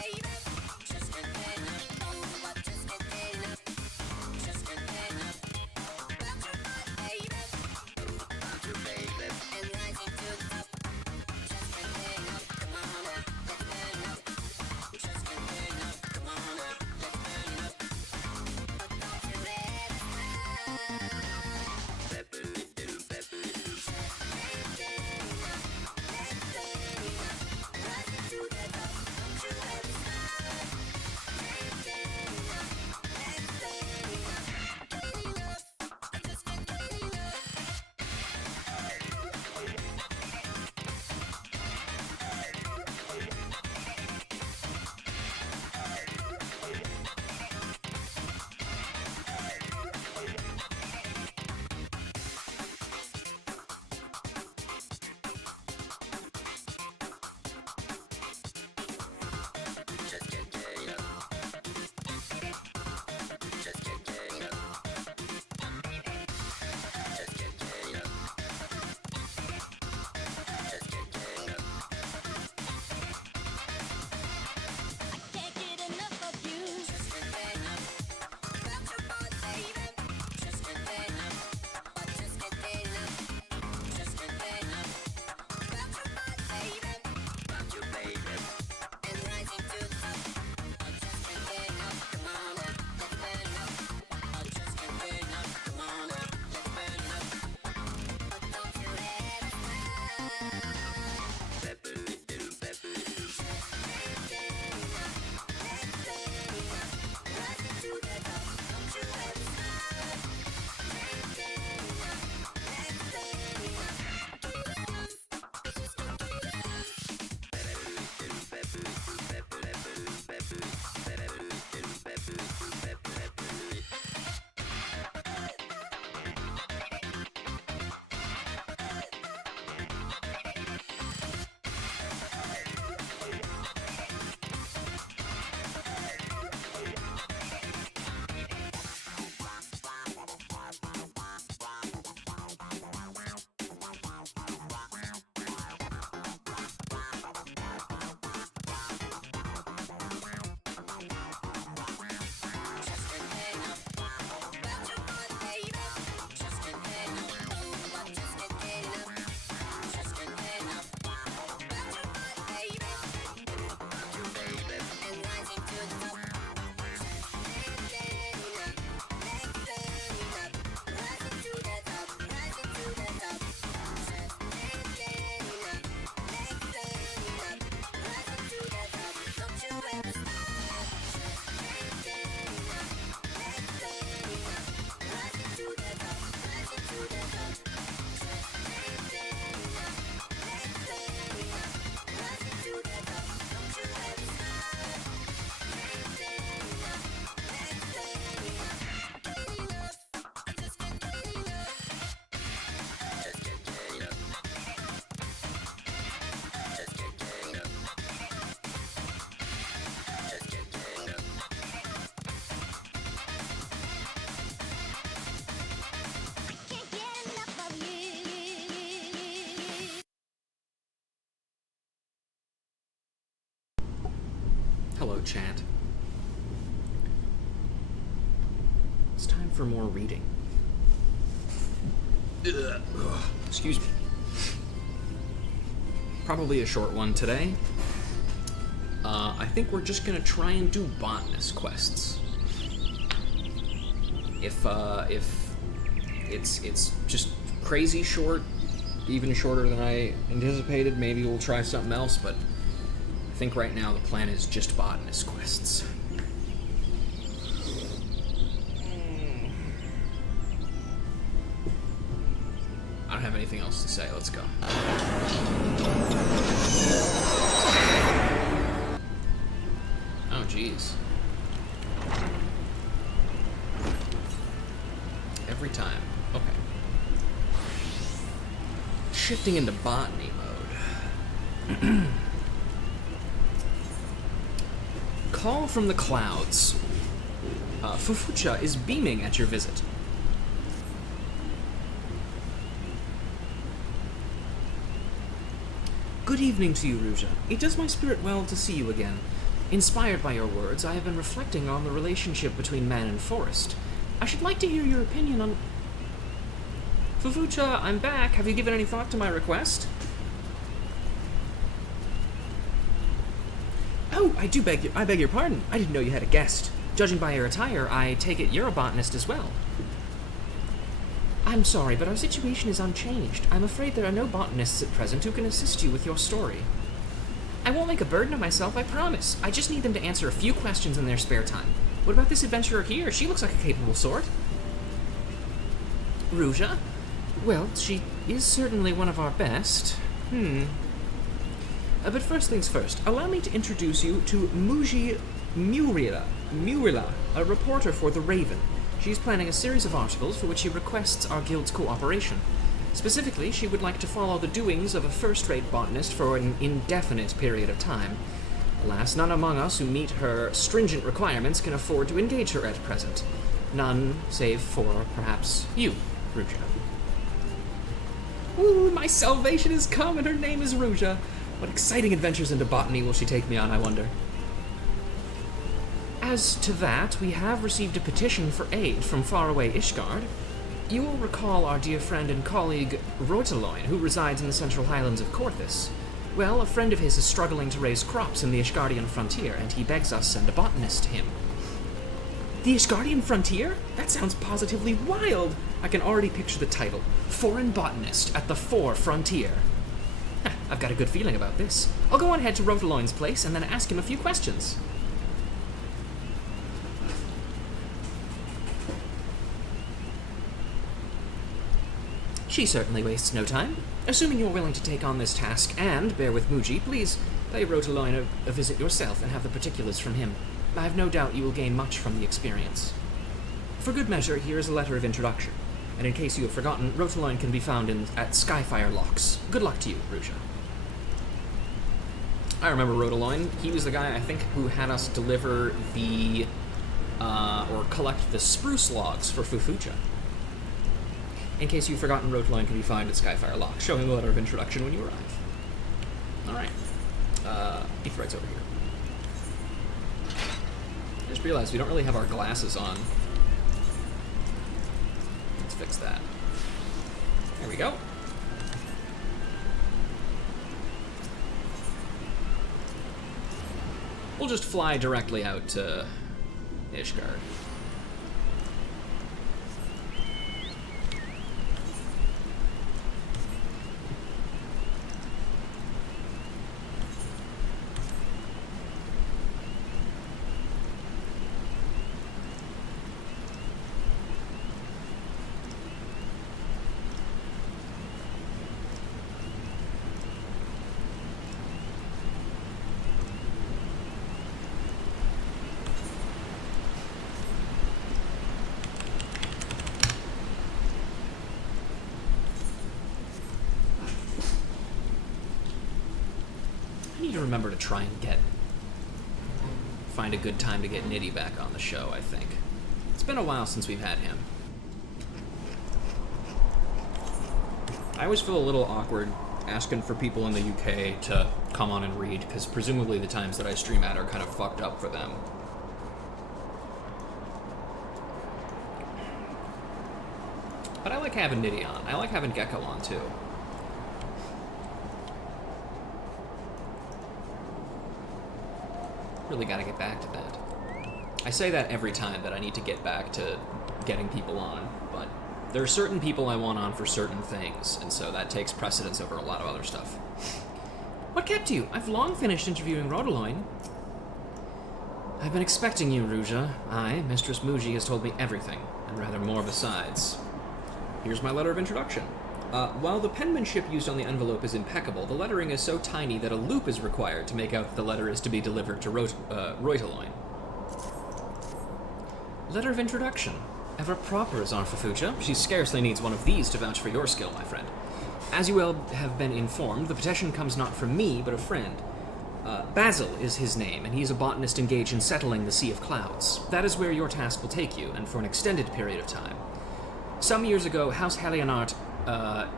Baby fellow chant. It's time for more reading. Ugh. Excuse me. Probably a short one today. I think we're just gonna try and do botanist quests. If it's just crazy short, even shorter than I anticipated, maybe we'll try something else, but I think right now the plan is just botanist quests. I don't have anything else to say. Let's go. Oh, jeez. Every time. Okay. Shifting into botany mode. Call from the clouds. Fufucha is beaming at your visit. Good evening to you, Ruja. It does my spirit well to see you again. Inspired by your words, I have been reflecting on the relationship between man and forest. I should like to hear your opinion on... Fufucha, I'm back. Have you given any thought to my request? Oh, I beg your pardon. I didn't know you had a guest. Judging by your attire, I take it you're a botanist as well. I'm sorry, but our situation is unchanged. I'm afraid there are no botanists at present who can assist you with your story. I won't make a burden of myself, I promise. I just need them to answer a few questions in their spare time. What about this adventurer here? She looks like a capable sort. Ruja? Well, she is certainly one of our best. But first things first, allow me to introduce you to Muji Murila, a reporter for The Raven. She's planning a series of articles for which she requests our guild's cooperation. Specifically, she would like to follow the doings of a first-rate botanist for an indefinite period of time. Alas, none among us who meet her stringent requirements can afford to engage her at present. None, save for, perhaps, you, Ruja. Ooh, my salvation is come, and her name is Ruja. What exciting adventures into botany will she take me on, I wonder? As to that, we have received a petition for aid from faraway Ishgard. You will recall our dear friend and colleague, Rotaloin, who resides in the central highlands of Corthus. Well, a friend of his is struggling to raise crops in the Ishgardian frontier, and he begs us send a botanist to him. The Ishgardian frontier? That sounds positively wild! I can already picture the title. Foreign Botanist at the Four Frontier. I've got a good feeling about this. I'll go on ahead to Rotaloin's place and then ask him a few questions. She certainly wastes no time. Assuming you're willing to take on this task and bear with Muji, please pay Rotaloin a visit yourself and have the particulars from him. I have no doubt you will gain much from the experience. For good measure, here is a letter of introduction. And in case you have forgotten, Rotaloin can be found at Skyfire Locks. Good luck to you, Ruja. I remember Rotaloin. He was the guy, I think, who had us deliver the, or collect the spruce logs for Fufucha. In case you've forgotten, Rotaloin can be found at Skyfire Locks. Show him a letter of introduction when you arrive. Alright. Aetheryte's over here. I just realized we don't really have our glasses on. Let's fix that. There we go. We'll just fly directly out to Ishgard. To remember to try and find a good time to get Nitty back on the show, I think. It's been a while since we've had him. I always feel a little awkward asking for people in the UK to come on and read, because presumably the times that I stream at are kind of fucked up for them. But I like having Nitty on. I like having Gecko on, too. Really gotta get back to that. I say that every time, that I need to get back to getting people on, but there are certain people I want on for certain things, and so that takes precedence over a lot of other stuff. What kept you? I've long finished interviewing Rodaloin. I've been expecting you, Ruja. Mistress Muji has told me everything, and rather more besides. Here's my letter of introduction. While the penmanship used on the envelope is impeccable, the lettering is so tiny that a loop is required to make out that the letter is to be delivered to Roitaloin. Letter of introduction. Ever proper as Arfafucha, she scarcely needs one of these to vouch for your skill, my friend. As you well have been informed, the petition comes not from me, but a friend. Basil is his name, and he is a botanist engaged in settling the Sea of Clouds. That is where your task will take you, and for an extended period of time. Some years ago, House Helionart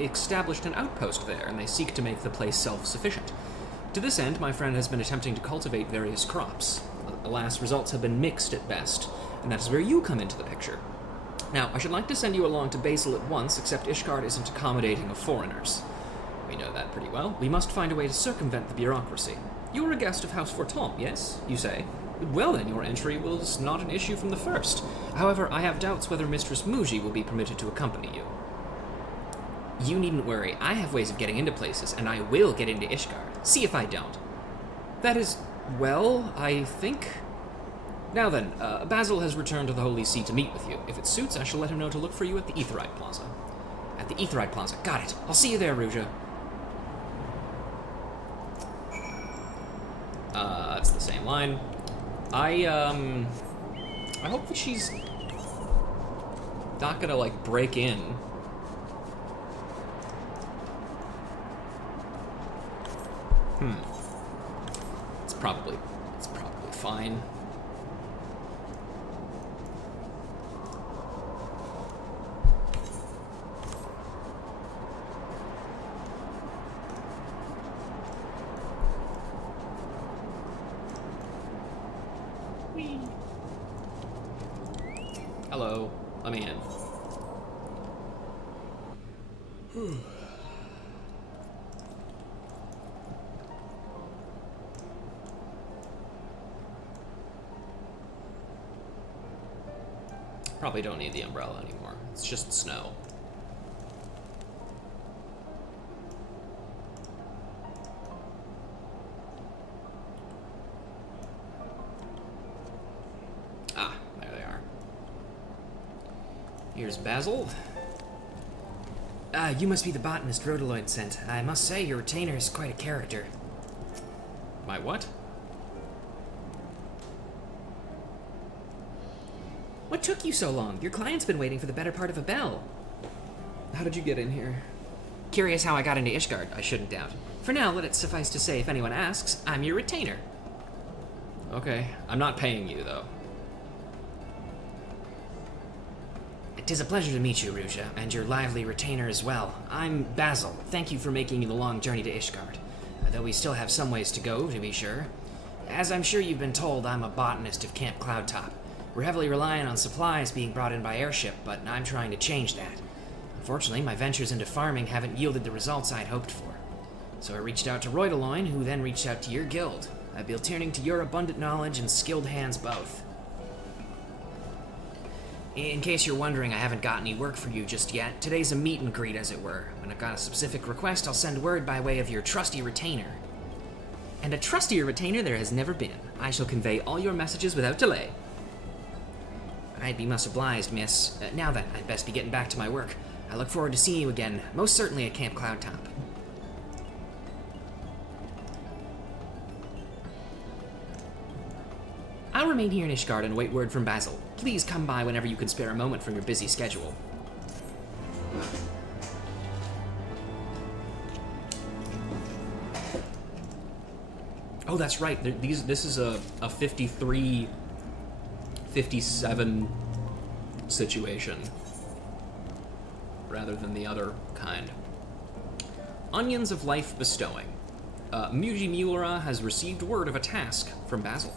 established an outpost there, and they seek to make the place self-sufficient. To this end, my friend has been attempting to cultivate various crops. Alas, results have been mixed at best, and that is where you come into the picture. Now, I should like to send you along to Basil at once, except Ishgard isn't accommodating of foreigners. We know that pretty well. We must find a way to circumvent the bureaucracy. You are a guest of House Forton, yes? You say? Well then, your entry was not an issue from the first. However, I have doubts whether Mistress Muji will be permitted to accompany you. You needn't worry. I have ways of getting into places, and I will get into Ishgard. See if I don't. That is, well, I think... Now then, Basil has returned to the Holy See to meet with you. If it suits, I shall let him know to look for you at the Aetheryte Plaza. At the Aetheryte Plaza. Got it. I'll see you there, Ruja. That's the same line. I hope that she's not gonna, like, break in. It's probably fine. Hello, let me in. Probably don't need the umbrella anymore. It's just snow. Ah, there they are. Here's Basil. You must be the botanist Rodaloin sent. I must say, your retainer is quite a character. My what? What took you so long? Your client's been waiting for the better part of a bell. How did you get in here? Curious how I got into Ishgard, I shouldn't doubt. For now, let it suffice to say, if anyone asks, I'm your retainer. Okay, I'm not paying you, though. It is a pleasure to meet you, Ruja, and your lively retainer as well. I'm Basil. Thank you for making me the long journey to Ishgard, though we still have some ways to go, to be sure. As I'm sure you've been told, I'm a botanist of Camp Cloudtop. We're heavily reliant on supplies being brought in by airship, but I'm trying to change that. Unfortunately, my ventures into farming haven't yielded the results I'd hoped for. So I reached out to Roitaloin, who then reached out to your guild. I'll be turning to your abundant knowledge and skilled hands both. In case you're wondering, I haven't got any work for you just yet. Today's a meet and greet, as it were. When I've got a specific request, I'll send word by way of your trusty retainer. And a trustier retainer there has never been. I shall convey all your messages without delay. I'd be much obliged, miss. Now then, I'd best be getting back to my work. I look forward to seeing you again, most certainly at Camp Cloudtop. I'll remain here in Ishgard and wait word from Basil. Please come by whenever you can spare a moment from your busy schedule. Oh, that's right. This is a 53, 57 situation rather than the other kind. Onions of Life Bestowing. Muji Mulera has received word of a task from Basil.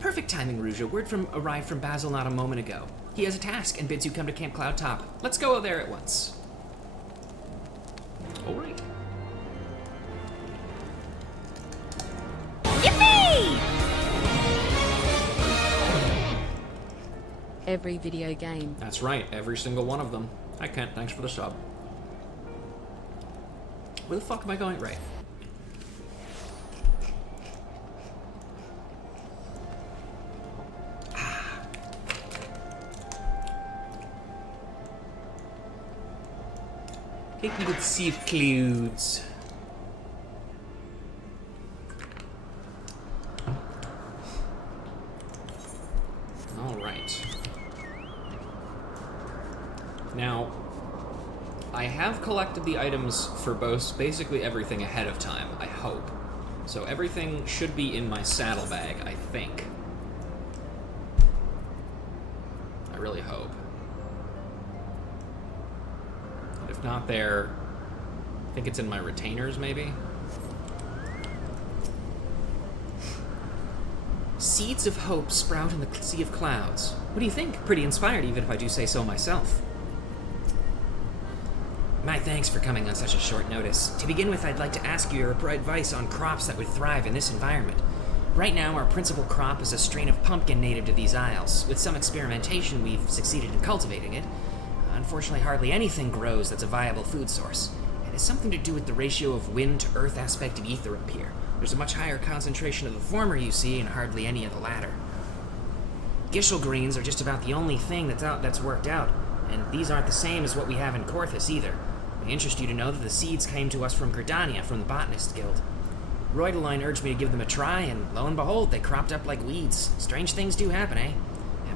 Perfect timing, Ruja. Word arrived from Basil not a moment ago. He has a task and bids you come to Camp Cloud Top. Let's go there at once. All right. Yippee! Every video game. That's right, every single one of them. Hi Kent, thanks for the sub. Where the fuck am I going? Right. Take me to the Sea of Clouds. Alright. Now, I have collected the items for basically everything ahead of time, I hope. So everything should be in my saddlebag, I think. I really hope. And if not there, I think it's in my retainers, maybe? Seeds of hope sprout in the Sea of Clouds. What do you think? Pretty inspired, even if I do say so myself. My thanks for coming on such a short notice. To begin with, I'd like to ask you your advice on crops that would thrive in this environment. Right now, our principal crop is a strain of pumpkin native to these isles. With some experimentation, we've succeeded in cultivating it. Unfortunately, hardly anything grows that's a viable food source. It has something to do with the ratio of wind to earth aspect of ether up here. There's a much higher concentration of the former, you see, and hardly any of the latter. Gishel greens are just about the only thing that's worked out, and these aren't the same as what we have in Corthus either. It may interest you to know that the seeds came to us from Gridania, from the Botanist Guild. Reuteline urged me to give them a try, and lo and behold, they cropped up like weeds. Strange things do happen, eh?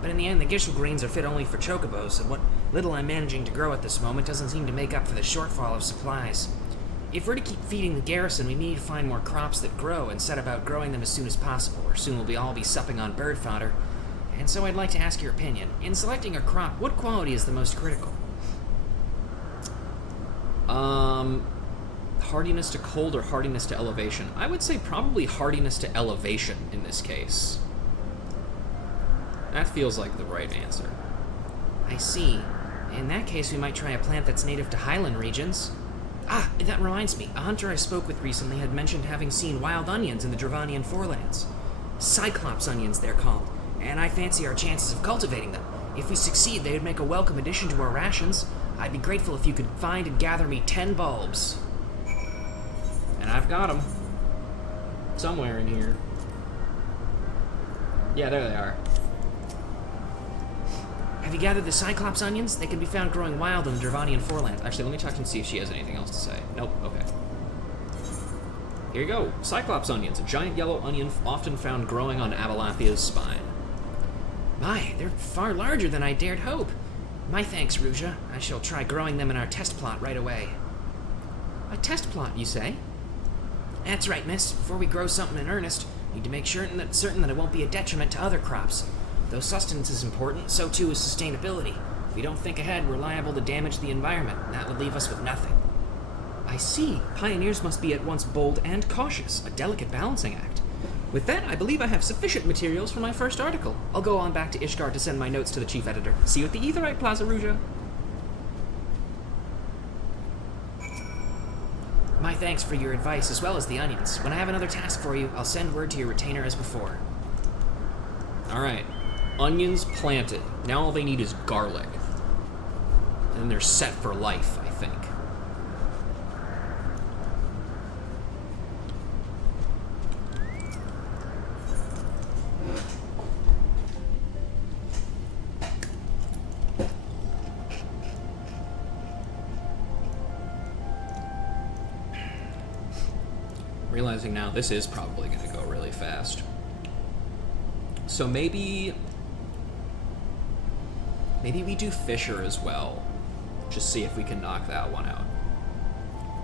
But in the end, the Gishel greens are fit only for chocobos, and what little I'm managing to grow at this moment doesn't seem to make up for the shortfall of supplies. If we're to keep feeding the garrison, we need to find more crops that grow and set about growing them as soon as possible, or soon we'll all be supping on bird fodder. And so I'd like to ask your opinion. In selecting a crop, what quality is the most critical? Hardiness to cold or hardiness to elevation? I would say probably hardiness to elevation in this case. That feels like the right answer. I see. In that case, we might try a plant that's native to highland regions. Ah, that reminds me. A hunter I spoke with recently had mentioned having seen wild onions in the Dravanian forelands. Cyclops onions, they're called, and I fancy our chances of cultivating them. If we succeed, they would make a welcome addition to our rations. I'd be grateful if you could find and gather me 10 bulbs. And I've got them. Somewhere in here. Yeah, there they are. Have you gathered the Cyclops onions? They can be found growing wild in the Dravanian forelands. Actually, let me check and see if she has anything else to say. Nope, okay. Here you go. Cyclops onions, a giant yellow onion often found growing on Abelathia's spine. My, they're far larger than I dared hope. My thanks, Ruja. I shall try growing them in our test plot right away. A test plot, you say? That's right, miss. Before we grow something in earnest, we need to make certain that it won't be a detriment to other crops. Though sustenance is important, so too is sustainability. If we don't think ahead, we're liable to damage the environment, and that would leave us with nothing. I see. Pioneers must be at once bold and cautious, a delicate balancing act. With that, I believe I have sufficient materials for my first article. I'll go on back to Ishgard to send my notes to the chief editor. See you at the Aetheryte Plaza, Ruja. My thanks for your advice as well as the onions. When I have another task for you, I'll send word to your retainer as before. Alright. Onions planted. Now all they need is garlic. And then they're set for life, I think. Realizing now this is probably going to go really fast. So maybe we do Fisher as well. Just see if we can knock that one out.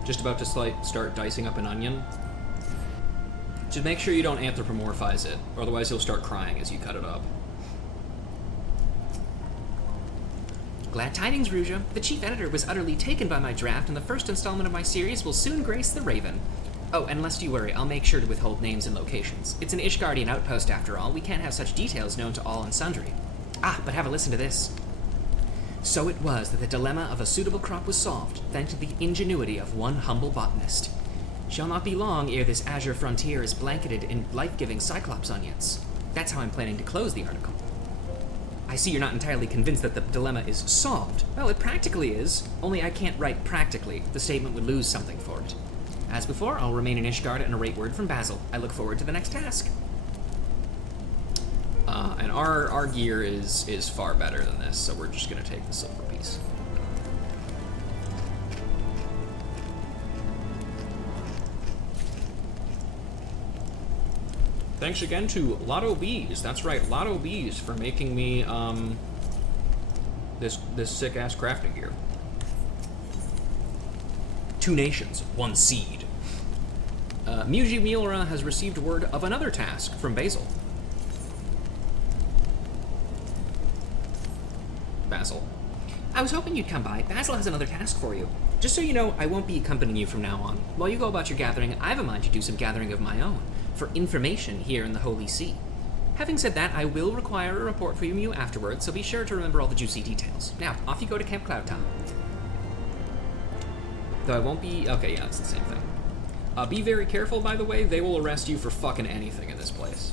Just about to start dicing up an onion. Just make sure you don't anthropomorphize it, otherwise he'll start crying as you cut it up. Glad tidings, Ruja. The chief editor was utterly taken by my draft, and the first installment of my series will soon grace the Raven. Oh, and lest you worry, I'll make sure to withhold names and locations. It's an Ishgardian outpost, after all. We can't have such details known to all and sundry. Ah, but have a listen to this. So it was that the dilemma of a suitable crop was solved, thanks to the ingenuity of one humble botanist. Shall not be long ere this azure frontier is blanketed in life-giving cyclops onions. That's how I'm planning to close the article. I see you're not entirely convinced that the dilemma is solved. Well, it practically is, only I can't write practically. The statement would lose something for it. As before, I'll remain in Ishgard and await word from Basil. I look forward to the next task. And our gear is far better than this, so we're just gonna take the silver piece. Thanks again to Lotto Bees. That's right, Lotto Bees for making me this sick ass crafting gear. 2 nations, 1 seed. Muji Miura has received word of another task from Basil. Basil. I was hoping you'd come by. Basil has another task for you. Just so you know, I won't be accompanying you from now on. While you go about your gathering, I have a mind to do some gathering of my own, for information here in the Holy See. Having said that, I will require a report from you afterwards, so be sure to remember all the juicy details. Now, off you go to Camp Cloud Town. Though I won't be... Okay, yeah, it's the same thing. Be very careful, by the way. They will arrest you for fucking anything in this place.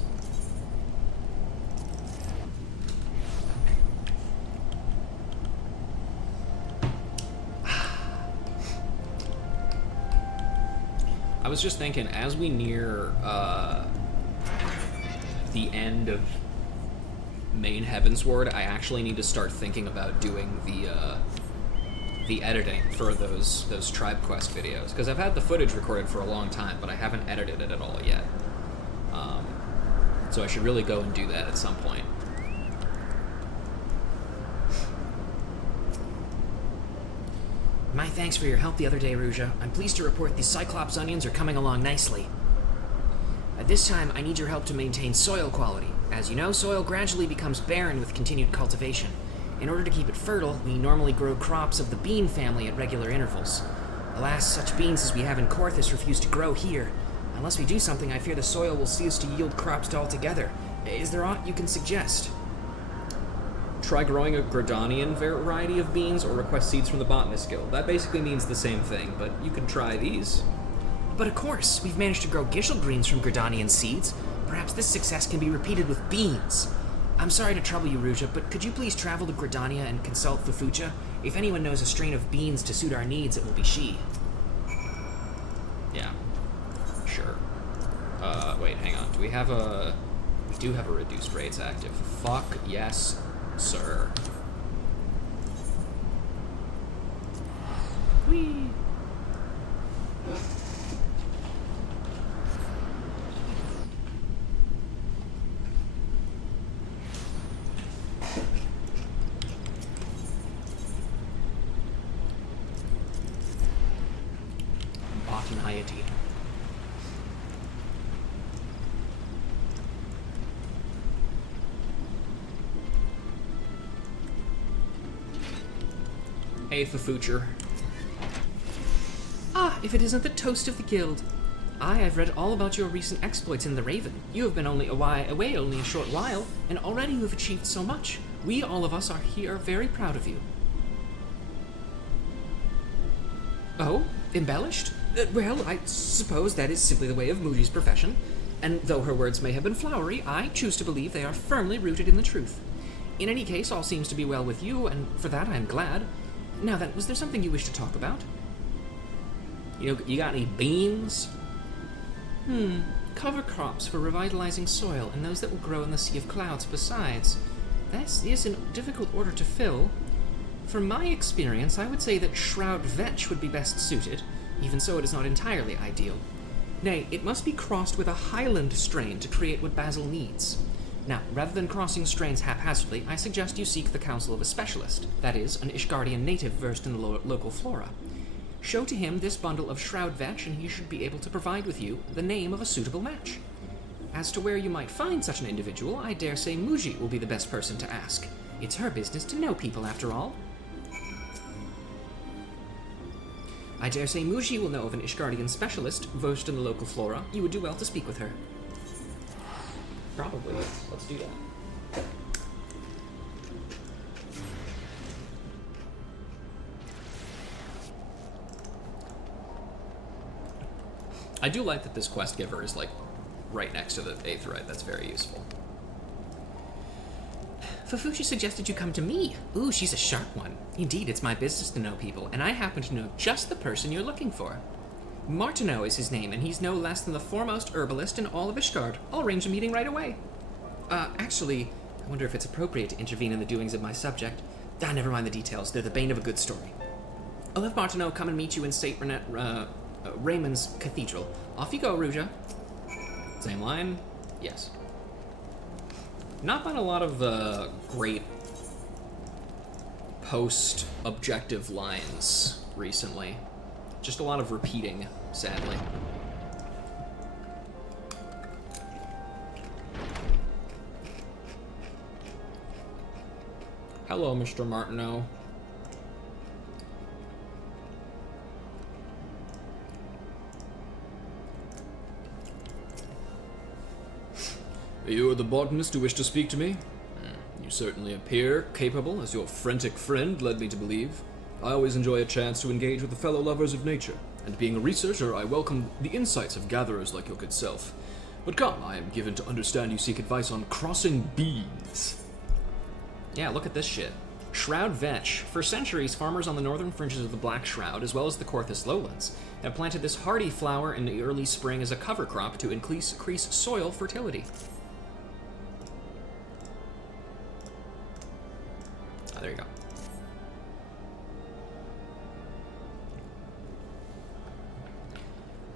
I was just thinking, as we near the end of main Heavensward, I actually need to start thinking about doing the editing for those Tribe Quest videos, because I've had the footage recorded for a long time, but I haven't edited it at all yet. So I should really go and do that at some point. My thanks for your help the other day, Ruja. I'm pleased to report the Cyclops onions are coming along nicely. At this time, I need your help to maintain soil quality. As you know, soil gradually becomes barren with continued cultivation. In order to keep it fertile, we normally grow crops of the bean family at regular intervals. Alas, such beans as we have in Korthis refuse to grow here. Unless we do something, I fear the soil will cease to yield crops altogether. Is there aught you can suggest? Try growing a Gridanian variety of beans or request seeds from the Botanist Guild. That basically means the same thing, but you can try these. But of course, we've managed to grow Gishel greens from Gridanian seeds. Perhaps this success can be repeated with beans. I'm sorry to trouble you, Ruja, but could you please travel to Gridania and consult Fufucha? If anyone knows a strain of beans to suit our needs, it will be she. Yeah. Sure. Wait, hang on. Do we have a... We do have a reduced rates active. Fuck yes, sir. Whee! Botaniety. Hey, Fufucher. Ah, if it isn't the toast of the guild. I've read all about your recent exploits in the Raven. You have been away only a short while, and already you have achieved so much. We, all of us, are here very proud of you. Oh, embellished? Well, I suppose that is simply the way of Muji's profession, and though her words may have been flowery, I choose to believe they are firmly rooted in the truth. In any case, all seems to be well with you, and for that I am glad. Now then, was there something you wish to talk about? You got any beans? Cover crops for revitalizing soil, and those that will grow in the Sea of Clouds besides. This is a difficult order to fill. From my experience, I would say that Shroud Vetch would be best suited. Even so, it is not entirely ideal. Nay, it must be crossed with a Highland strain to create what Basil needs. Now, rather than crossing strains haphazardly, I suggest you seek the counsel of a specialist, that is, an Ishgardian native versed in the local flora. Show to him this bundle of Shroud Vetch, and he should be able to provide with you the name of a suitable match. As to where you might find such an individual, I dare say Muji will be the best person to ask. It's her business to know people, after all. I dare say Muji will know of an Ishgardian specialist versed in the local flora. You would do well to speak with her. Probably. Let's do that. I do like that this quest giver is, like, right next to the Aetheryte. That's very useful. Fufuchi suggested you come to me. Ooh, she's a sharp one. Indeed, it's my business to know people, and I happen to know just the person you're looking for. Martineau is his name, and he's no less than the foremost herbalist in all of Ishgard. I'll arrange a meeting right away. Actually, I wonder if it's appropriate to intervene in the doings of my subject. Never mind the details. They're the bane of a good story. I'll have Martineau come and meet you in St. Raymond's Cathedral. Off you go, Ruja. Same line? Yes. Not been a lot of great post-objective lines recently. Just a lot of repeating, sadly. Hello, Mr. Martineau. You are the botanist who wish to speak to me? You certainly appear capable, as your frantic friend led me to believe. I always enjoy a chance to engage with the fellow lovers of nature, and being a researcher, I welcome the insights of gatherers like your good self. But come, I am given to understand you seek advice on crossing beans. Yeah, look at this shit. Shroud Vetch. For centuries, farmers on the northern fringes of the Black Shroud, as well as the Corthus lowlands, have planted this hardy flower in the early spring as a cover crop to increase soil fertility. There you go.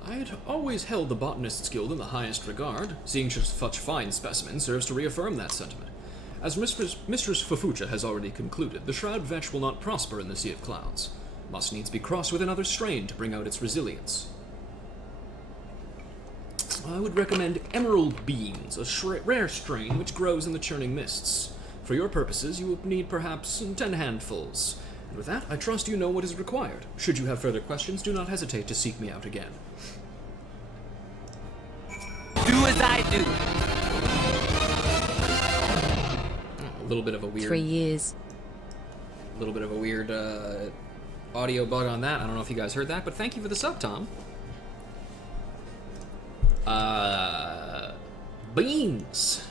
I had always held the Botanist's Guild in the highest regard. Seeing such fine specimens serves to reaffirm that sentiment. As Mistress Fufucha has already concluded, the Shroud Vetch will not prosper in the Sea of Clouds. Must needs be crossed with another strain to bring out its resilience. I would recommend Emerald Beans, a rare strain which grows in the churning mists. For your purposes, you will need perhaps 10 handfuls. And with that, I trust you know what is required. Should you have further questions, do not hesitate to seek me out again. Do as I do. A little bit of a weird... 3 years. A little bit of a weird audio bug on that. I don't know if you guys heard that, but thank you for the sub, Tom. Beans.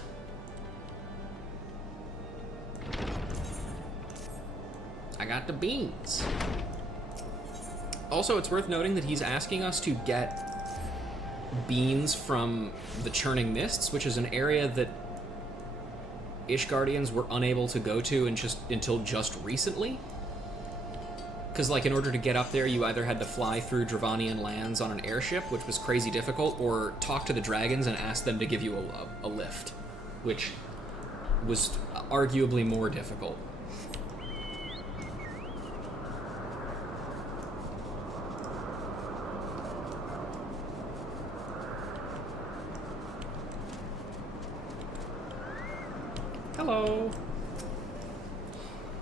I got the beans. Also, it's worth noting that he's asking us to get beans from the Churning Mists, which is an area that Ishgardians were unable to go to until just recently. Because, like, in order to get up there, you either had to fly through Dravanian lands on an airship, which was crazy difficult, or talk to the dragons and ask them to give you a lift, which was arguably more difficult. Hello.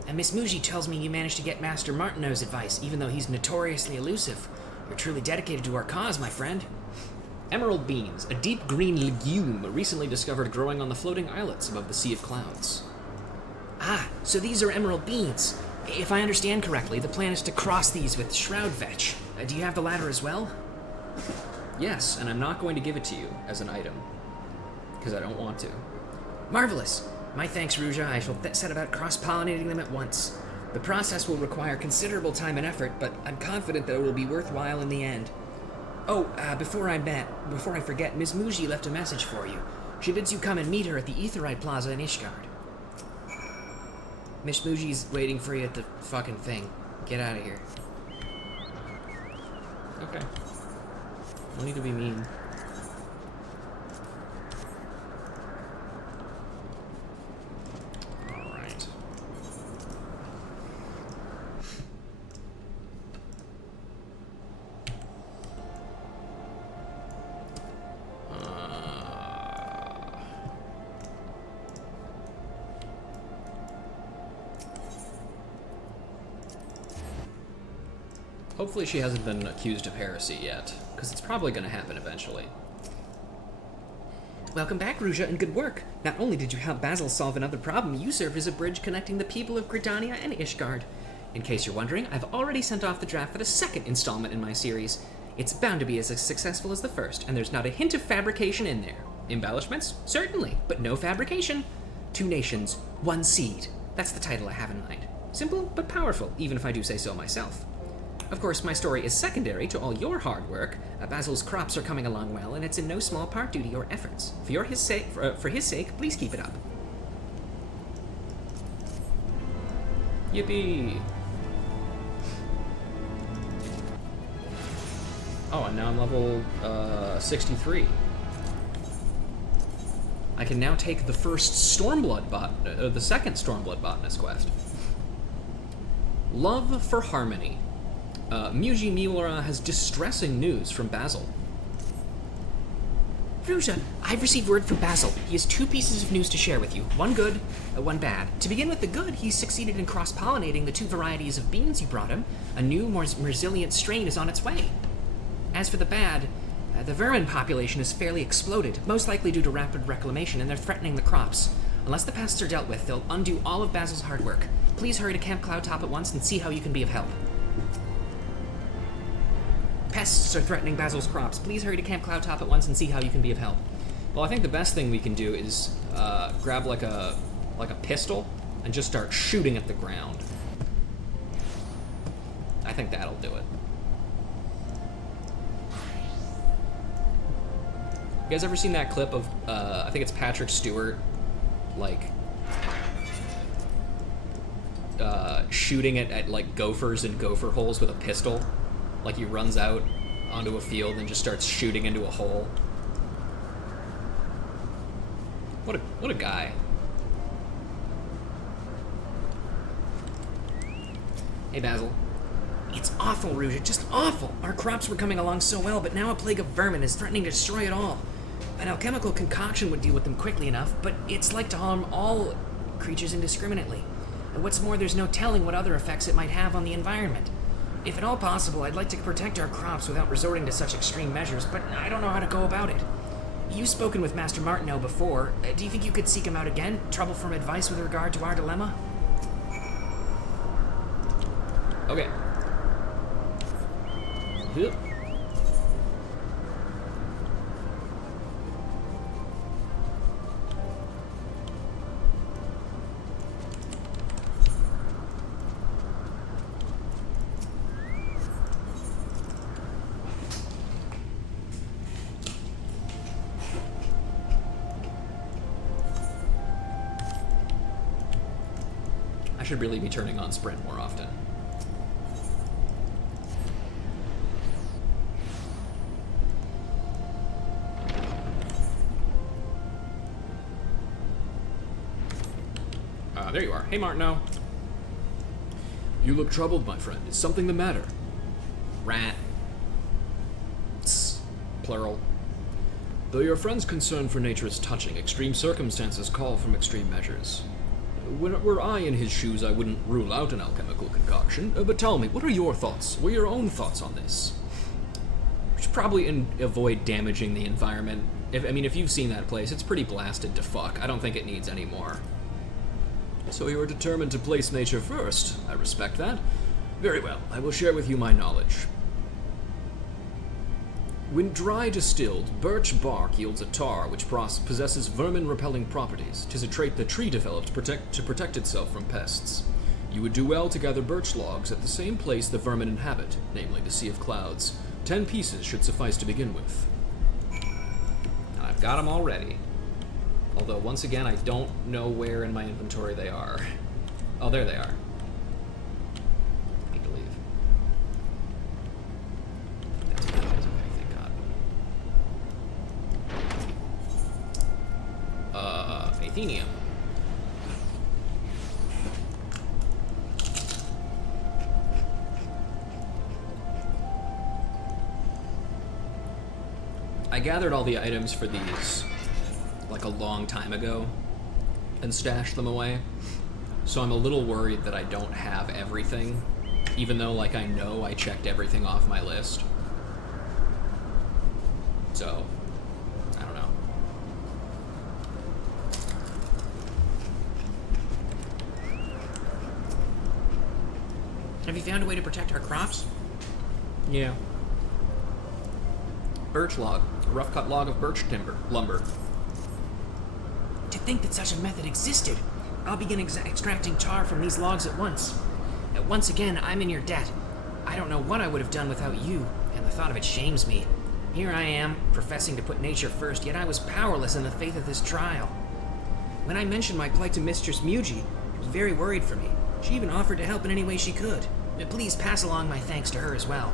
And Miss Muji tells me you managed to get Master Martineau's advice, even though he's notoriously elusive. You're truly dedicated to our cause, my friend. Emerald beans, a deep green legume recently discovered growing on the floating islets above the Sea of Clouds. Ah, so these are emerald beans. If I understand correctly, the plan is to cross these with Shroud Vetch. Do you have the latter as well? Yes, and I'm not going to give it to you as an item, because I don't want to. Marvelous. My thanks, Ruja. I shall set about cross-pollinating them at once. The process will require considerable time and effort, but I'm confident that it will be worthwhile in the end. Oh, before I forget, Ms. Muji left a message for you. She bids you come and meet her at the Aetheryte Plaza in Ishgard. Miss Muji's waiting for you at the fucking thing. Get out of here. Okay. No need to be mean. Hopefully she hasn't been accused of heresy yet, because it's probably going to happen eventually. Welcome back, Ruja, and good work. Not only did you help Basil solve another problem, you served as a bridge connecting the people of Gridania and Ishgard. In case you're wondering, I've already sent off the draft for the second installment in my series. It's bound to be as successful as the first, and there's not a hint of fabrication in there. Embellishments? Certainly, but no fabrication. 2 nations, 1 seed. That's the title I have in mind. Simple, but powerful, even if I do say so myself. Of course, my story is secondary to all your hard work. Basil's crops are coming along well, and it's in no small part due to your efforts. For his sake, please keep it up. Yippee! Oh, and now I'm level 63. I can now take the first the second Stormblood botanist quest. Love for Harmony. Muji Miura has distressing news from Basil. Ruja, I've received word from Basil. He has 2 pieces of news to share with you. One good, one bad. To begin with the good, he's succeeded in cross-pollinating the 2 varieties of beans you brought him. A new, more resilient strain is on its way. As for the bad, the vermin population has fairly exploded, most likely due to rapid reclamation, and they're threatening the crops. Unless the pests are dealt with, they'll undo all of Basil's hard work. Please hurry to Camp Cloudtop at once and see how you can be of help. Pests are threatening Basil's crops. Please hurry to Camp Cloudtop at once and see how you can be of help. Well, I think the best thing we can do is grab like a pistol and just start shooting at the ground. I think that'll do it. You guys ever seen that clip of, I think it's Patrick Stewart, like, shooting at like gophers and gopher holes with a pistol? Like he runs out onto a field and just starts shooting into a hole. What a guy. Hey, Basil. It's awful, Ruja, just awful. Our crops were coming along so well, but now a plague of vermin is threatening to destroy it all. An alchemical concoction would deal with them quickly enough, but it's like to harm all creatures indiscriminately. And what's more, there's no telling what other effects it might have on the environment. If at all possible, I'd like to protect our crops without resorting to such extreme measures, but I don't know how to go about it. You've spoken with Master Martineau before. Do you think you could seek him out again? Trouble from advice with regard to our dilemma? Okay. Yep. I should really be turning on sprint more often. There you are. Hey, Martineau. You look troubled, my friend. Is something the matter? Rat. Tss. Plural. Though your friend's concern for nature is touching, extreme circumstances call from extreme measures. Were I in his shoes, I wouldn't rule out an alchemical concoction. But tell me, what are your thoughts? What are your own thoughts on this? We should probably avoid damaging the environment. If you've seen that place, it's pretty blasted to fuck. I don't think it needs any more. So you are determined to place nature first. I respect that. Very well, I will share with you my knowledge. When dry distilled, birch bark yields a tar which possesses vermin-repelling properties. 'Tis a trait the tree developed to protect itself from pests. You would do well to gather birch logs at the same place the vermin inhabit, namely the Sea of Clouds. 10 pieces should suffice to begin with. I've got them already. Although, once again, I don't know where in my inventory they are. Oh, there they are. I believe. That's what that is. Okay, thank God. Athenium. I gathered all the items for these like a long time ago and stashed them away, so I'm a little worried that I don't have everything Even though, like, I know I checked everything off my list. So, I don't know. Have you found a way to protect our crops? Yeah. Birch log. A rough cut log of birch lumber. To think that such a method existed. I'll begin extracting tar from these logs at once. Once again, I'm in your debt. I don't know what I would have done without you, and the thought of it shames me. Here I am, professing to put nature first, yet I was powerless in the faith of this trial. When I mentioned my plight to Mistress Muji, she was very worried for me. She even offered to help in any way she could. Please pass along my thanks to her as well.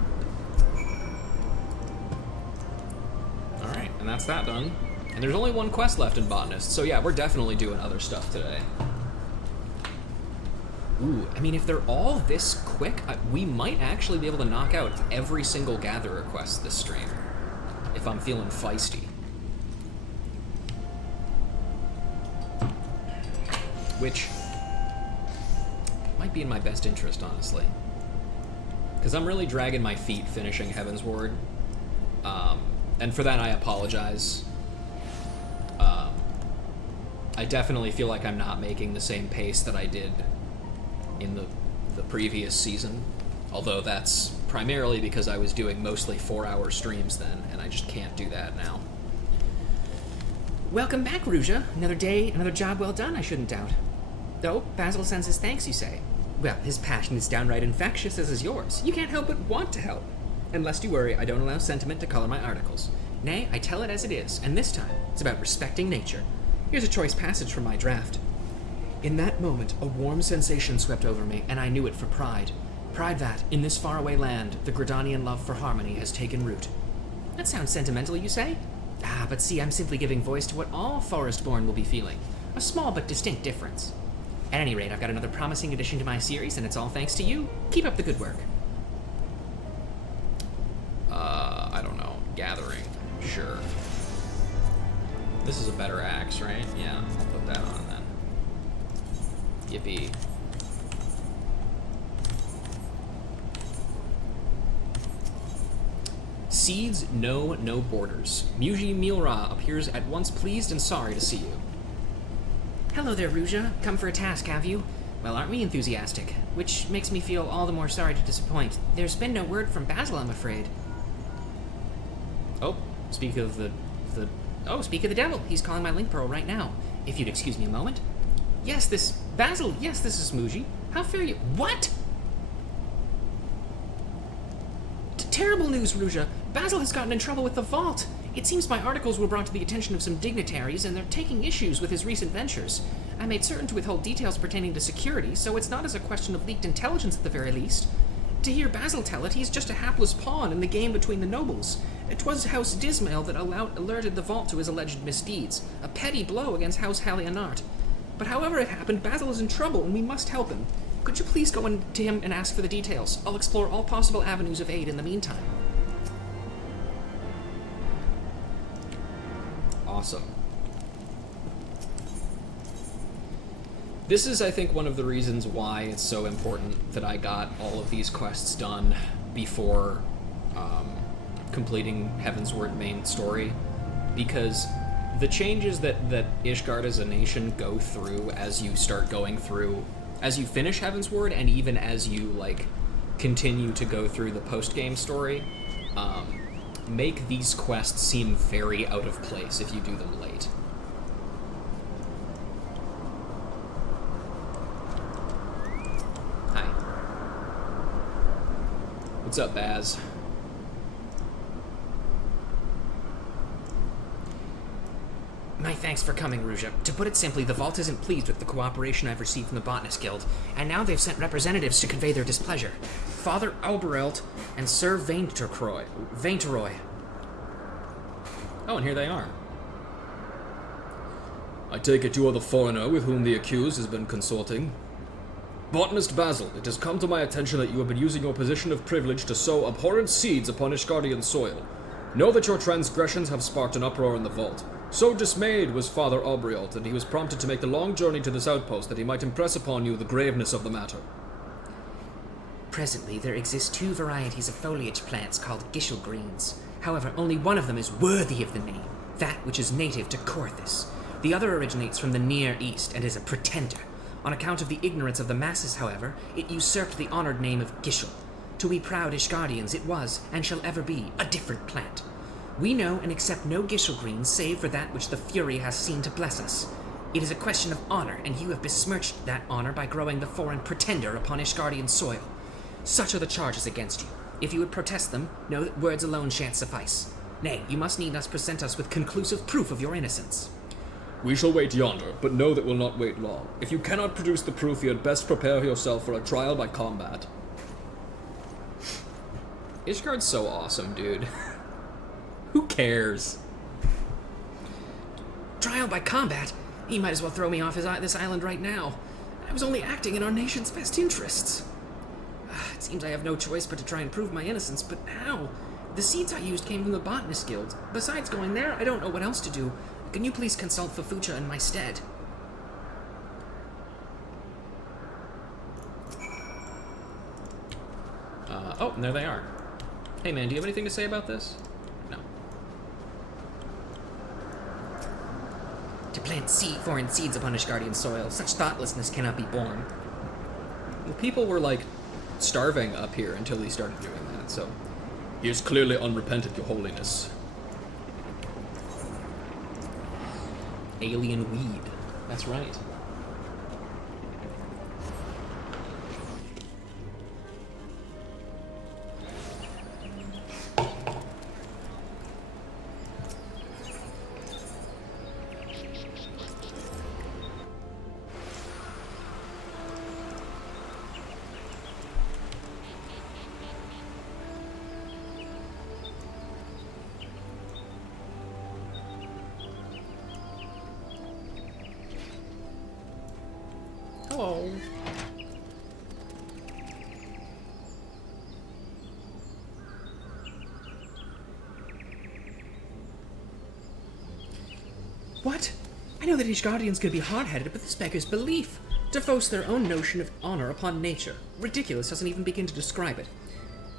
Alright, and that's that done. And there's only one quest left in Botanist, so yeah, we're definitely doing other stuff today. Ooh, I mean, if they're all this quick, we might actually be able to knock out every single Gatherer quest this stream. If I'm feeling feisty. Which might be in my best interest, honestly. Because I'm really dragging my feet finishing Heavensward. And for that, I apologize. I definitely feel like I'm not making the same pace that I did in the previous season. Although that's primarily because I was doing mostly 4-hour streams then, and I just can't do that now. Welcome back, Ruja. Another day, another job well done, I shouldn't doubt. Though, Basil sends his thanks, you say. Well, his passion is downright infectious, as is yours. You can't help but want to help. And lest you worry, I don't allow sentiment to color my articles. Nay, I tell it as it is, and this time, it's about respecting nature. Here's a choice passage from my draft. In that moment, a warm sensation swept over me, and I knew it for pride. Pride that, in this faraway land, the Gridanian love for harmony has taken root. That sounds sentimental, you say? Ah, but see, I'm simply giving voice to what all Forestborn will be feeling. A small but distinct difference. At any rate, I've got another promising addition to my series, and it's all thanks to you. Keep up the good work. I don't know. Gathering. Sure. This is a better axe, right? Yeah, I'll put that on then. Yippee. Seeds know no borders. Muji Milra appears at once pleased and sorry to see you. Hello there, Ruja. Come for a task, have you? Well, aren't we enthusiastic? Which makes me feel all the more sorry to disappoint. There's been no word from Basil, I'm afraid. Oh, speak of the... Oh, speak of the devil. He's calling my link pearl right now. If you'd excuse me a moment. Yes, this... Basil, yes, this is Muji. How fare you... What? Terrible news, Ruja. Basil has gotten in trouble with the vault. It seems my articles were brought to the attention of some dignitaries, and they're taking issues with his recent ventures. I made certain to withhold details pertaining to security, so it's not as a question of leaked intelligence at the very least. To hear Basil tell it, he's just a hapless pawn in the game between the nobles. 'Twas House Dismail that alerted the vault to his alleged misdeeds, a petty blow against House Hallianart. But however it happened, Basil is in trouble, and we must help him. Could you please go in to him and ask for the details? I'll explore all possible avenues of aid in the meantime. Awesome. This is, I think, one of the reasons why it's so important that I got all of these quests done before completing Heavensward main story, because the changes that Ishgard as a nation go through as you start going through, as you finish Heavensward, and even as you, like, continue to go through the post-game story, make these quests seem very out of place if you do them late. Hi. What's up, Baz? My thanks for coming, Ruja. To put it simply, the Vault isn't pleased with the cooperation I've received from the Botanist Guild, and now they've sent representatives to convey their displeasure. Father Alberelt and Sir Vainteroy. Oh, and here they are. I take it you are the foreigner with whom the accused has been consorting. Botanist Basil, it has come to my attention that you have been using your position of privilege to sow abhorrent seeds upon Ishgardian soil. Know that your transgressions have sparked an uproar in the Vault. So dismayed was Father Albrialt that he was prompted to make the long journey to this outpost that he might impress upon you the graveness of the matter. Presently, there exist 2 varieties of foliage plants called Gishel greens. However, only one of them is worthy of the name, that which is native to Corthus. The other originates from the Near East and is a pretender. On account of the ignorance of the masses, however, it usurped the honored name of Gishel. To we proud Ishgardians, it was, and shall ever be, a different plant. We know and accept no Gishel greens save for that which the Fury has seen to bless us. It is a question of honor, and you have besmirched that honor by growing the foreign pretender upon Ishgardian soil. Such are the charges against you. If you would protest them, know that words alone shan't suffice. Nay, you must needs present us with conclusive proof of your innocence. We shall wait yonder, but know that we'll not wait long. If you cannot produce the proof, you had best prepare yourself for a trial by combat. Ishgard's so awesome, dude. Who cares? Trial by combat? He might as well throw me off this island right now. I was only acting in our nation's best interests. It seems I have no choice but to try and prove my innocence, but how? The seeds I used came from the Botanist Guild. Besides going there, I don't know what else to do. Can you please consult Fafucha in my stead? Oh, and there they are. Hey man, do you have anything to say about this? No. To plant foreign seeds upon Ishgardian soil, such thoughtlessness cannot be borne. The people were, like, starving up here until he started doing that, so... He is clearly unrepentant, your holiness. Alien weed. That's right. Oh. What? I know that Ishgardians can be hard-headed, but this beggars belief. To force their own notion of honor upon nature. Ridiculous doesn't even begin to describe it.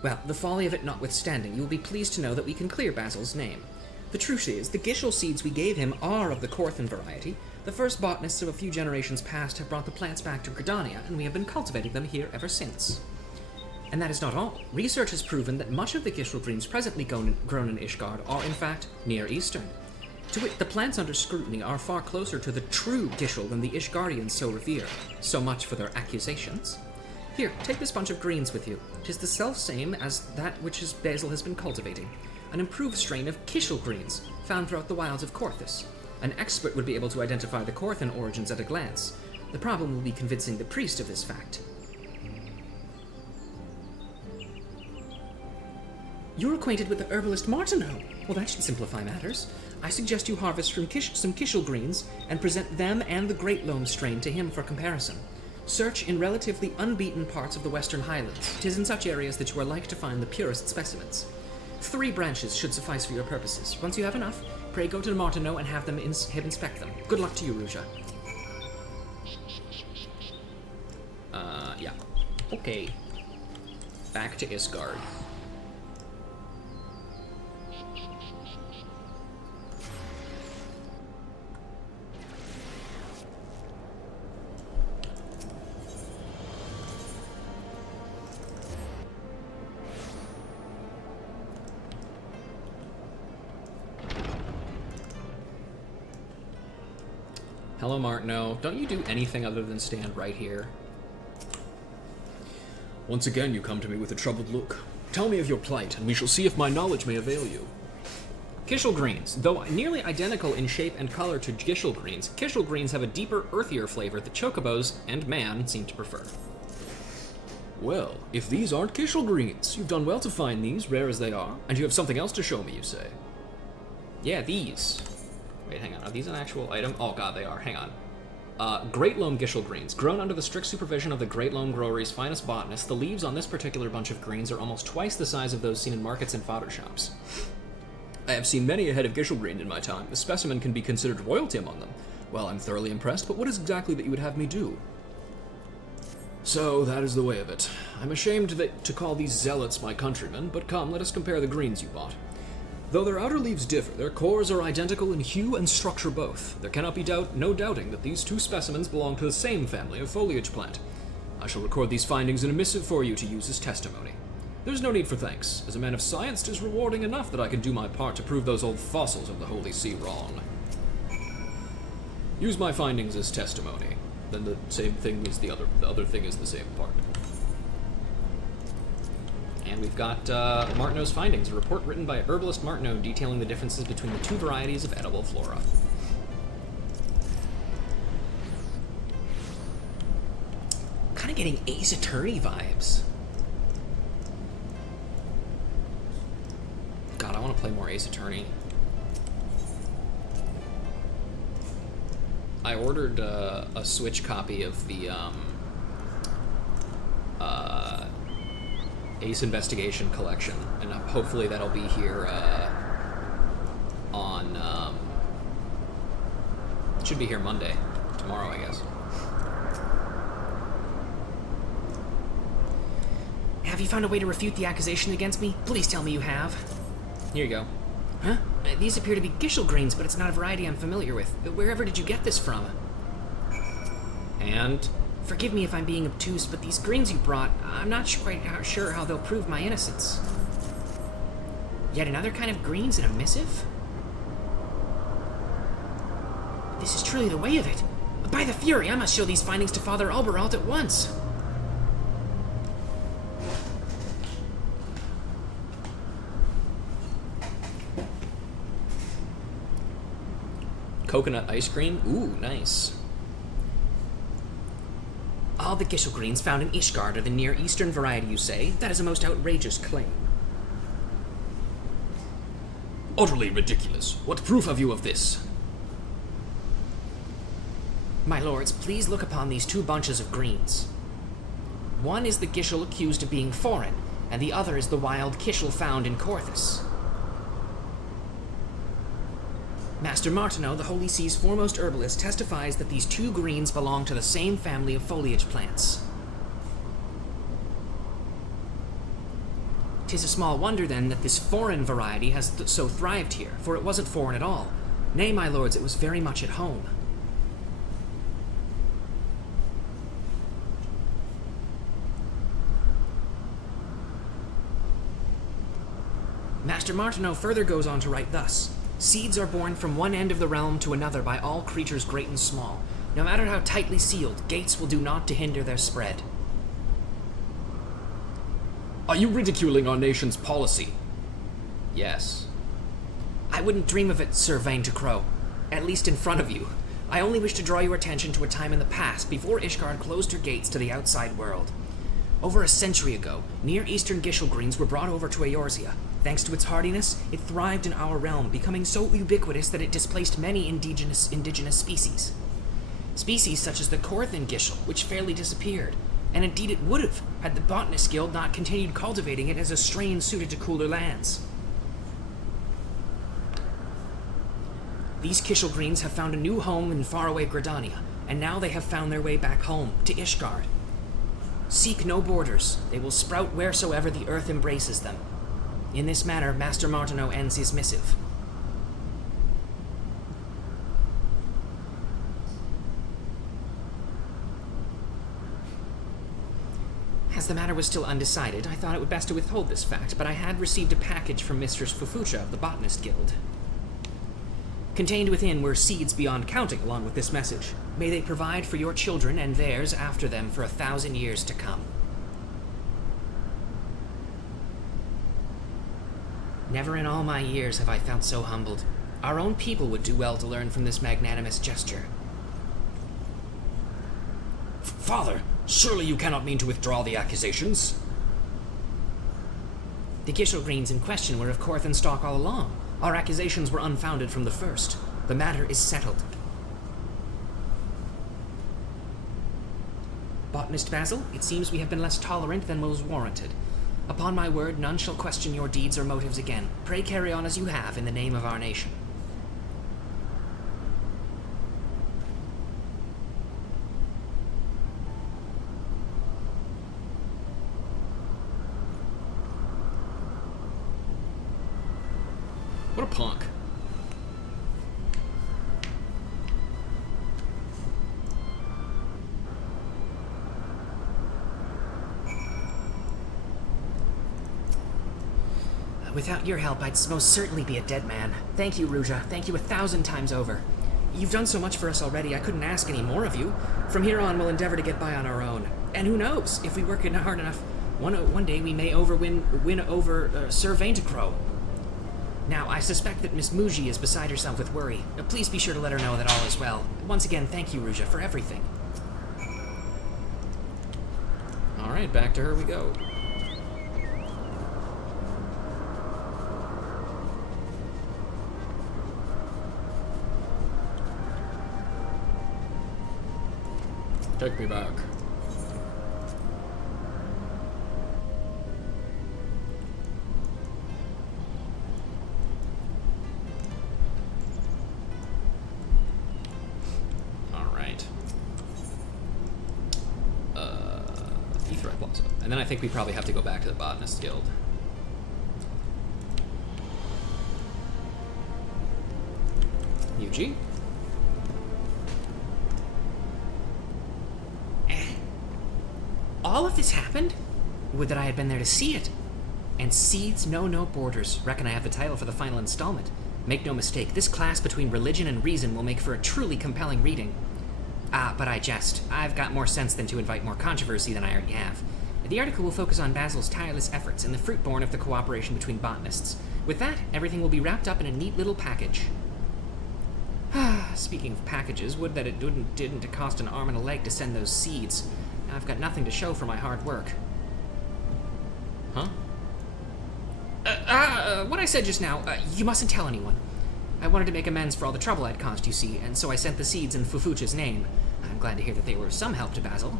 Well, the folly of it notwithstanding, you will be pleased to know that we can clear Basil's name. The truth is, the Gishel seeds we gave him are of the Corthan variety. The first botanists of a few generations past have brought the plants back to Gridania, and we have been cultivating them here ever since. And that is not all. Research has proven that much of the Gishel greens presently grown in Ishgard are, in fact, Near Eastern. To wit, the plants under scrutiny are far closer to the true Gishel than the Ishgardians so revere. So much for their accusations. Here, take this bunch of greens with you. 'Tis the self-same as that which Basil has been cultivating. An improved strain of Gishel greens, found throughout the wilds of Corthus. An expert would be able to identify the Corthan origins at a glance. The problem will be convincing the priest of this fact. You're acquainted with the herbalist Martineau. Well, that should simplify matters. I suggest you harvest from some Gishel greens and present them and the Great Loam strain to him for comparison. Search in relatively unbeaten parts of the Western Highlands. 'Tis in such areas that you are like to find the purest specimens. 3 branches should suffice for your purposes. Once you have enough, pray go to Martineau and have him inspect them. Good luck to you, Ruja. Yeah. Okay. Back to Isgard. Hello, Martineau. Don't you do anything other than stand right here? Once again you come to me with a troubled look. Tell me of your plight, and we shall see if my knowledge may avail you. Gishel greens. Though nearly identical in shape and color to Gishel greens have a deeper, earthier flavor that chocobos and man seem to prefer. Well, if these aren't Gishel greens, you've done well to find these, rare as they are, and you have something else to show me, you say? Yeah, these. Wait, hang on. Are these an actual item? Oh god, they are. Hang on. Great Loam Gishel greens. Grown under the strict supervision of the Great Loam Growery's finest botanists, the leaves on this particular bunch of greens are almost twice the size of those seen in markets and fodder shops. I have seen many a head of Gishel green in my time. The specimen can be considered royalty among them. Well, I'm thoroughly impressed, but what is exactly that you would have me do? So, that is the way of it. I'm ashamed to call these zealots my countrymen, but come, let us compare the greens you bought. Though their outer leaves differ, their cores are identical in hue and structure both. There cannot be no doubting that these two specimens belong to the same family of foliage plant. I shall record these findings in a missive for you to use as testimony. There's no need for thanks. As a man of science, 'tis rewarding enough that I can do my part to prove those old fossils of the Holy See wrong. Use my findings as testimony. Then the same thing is the other thing is the same part. And we've got Martineau's findings, a report written by herbalist Martineau detailing the differences between the two varieties of edible flora. Kind of getting Ace Attorney vibes. God, I want to play more Ace Attorney. I ordered a Switch copy of the Ace Investigation Collection, and hopefully that'll be here on it should be here Monday, tomorrow I guess. Have you found a way to refute the accusation against me? Please tell me you have. Here you go. Huh? These appear to be Gishel greens, but it's not a variety I'm familiar with. Wherever did you get this from? And Forgive me if I'm being obtuse, but these greens you brought, I'm not quite sure how they'll prove my innocence. Yet another kind of greens in a missive? This is truly the way of it. By the Fury, I must show these findings to Father Alberalt at once. coconut ice cream. Ooh, nice. All the Gishel greens found in Ishgard are the Near Eastern variety, you say? That is a most outrageous claim. Utterly ridiculous. What proof have you of this? My lords, please look upon these two bunches of greens. One is the Gishel accused of being foreign, and the other is the wild Gishel found in Corthus. Master Martineau, the Holy Sea's foremost herbalist, testifies that these two greens belong to the same family of foliage plants. 'Tis a small wonder, then, that this foreign variety has so thrived here, for it wasn't foreign at all. Nay, my lords, it was very much at home. Master Martineau further goes on to write thus: seeds are born from one end of the realm to another by all creatures great and small. No matter how tightly sealed, gates will do naught to hinder their spread. Are you ridiculing our nation's policy? Yes. I wouldn't dream of it, Sir Vane to Crow. At least in front of you. I only wish to draw your attention to a time in the past, before Ishgard closed her gates to the outside world. Over a century ago, Near Eastern Gishel greens were brought over to Eorzea. Thanks to its hardiness, it thrived in our realm, becoming so ubiquitous that it displaced many indigenous species. Species such as the Corthan Gishel, which fairly disappeared. And indeed it would have, had the Botanist Guild not continued cultivating it as a strain suited to cooler lands. These Gishel greens have found a new home in faraway Gridania, and now they have found their way back home, to Ishgard. Seek no borders, they will sprout wheresoever the earth embraces them. In this manner, Master Martineau ends his missive. As the matter was still undecided, I thought it would best to withhold this fact, but I had received a package from Mistress Fufucha of the Botanist Guild. Contained within were seeds beyond counting, along with this message. May they provide for your children and theirs after them for 1,000 years to come. Never in all my years have I felt so humbled. Our own people would do well to learn from this magnanimous gesture. Father, surely you cannot mean to withdraw the accusations? The Gishel greens in question were of Corthan stock all along. Our accusations were unfounded from the first. The matter is settled. Botanist Basil, it seems we have been less tolerant than was warranted. Upon my word, none shall question your deeds or motives again. Pray carry on as you have in the name of our nation. What a punk. Without your help, I'd most certainly be a dead man. Thank you, Ruja. Thank you 1,000 times over. You've done so much for us already, I couldn't ask any more of you. From here on, we'll endeavor to get by on our own. And who knows, if we work hard enough, one day we may win over Sir Vaintacrow. Now, I suspect that Miss Muji is beside herself with worry. Please be sure to let her know that all is well. Once again, thank you, Ruja, for everything. Alright, back to her we go. Take me back. Alright. Ether Plaza. And then I think we probably have to go back to the Botanist Guild. Yuji? All of this happened? Would that I had been there to see it. And seeds know no borders. Reckon I have the title for the final installment. Make no mistake, this class between religion and reason will make for a truly compelling reading. But I jest. I've got more sense than to invite more controversy than I already have. The article will focus on Basil's tireless efforts and the fruit born of the cooperation between botanists. With that, everything will be wrapped up in a neat little package. Speaking of packages, would that it didn't cost an arm and a leg to send those seeds. Now I've got nothing to show for my hard work. Huh? What I said just now, you mustn't tell anyone. I wanted to make amends for all the trouble I'd caused, you see, and so I sent the seeds in Fufucha's name. I'm glad to hear that they were of some help to Basil.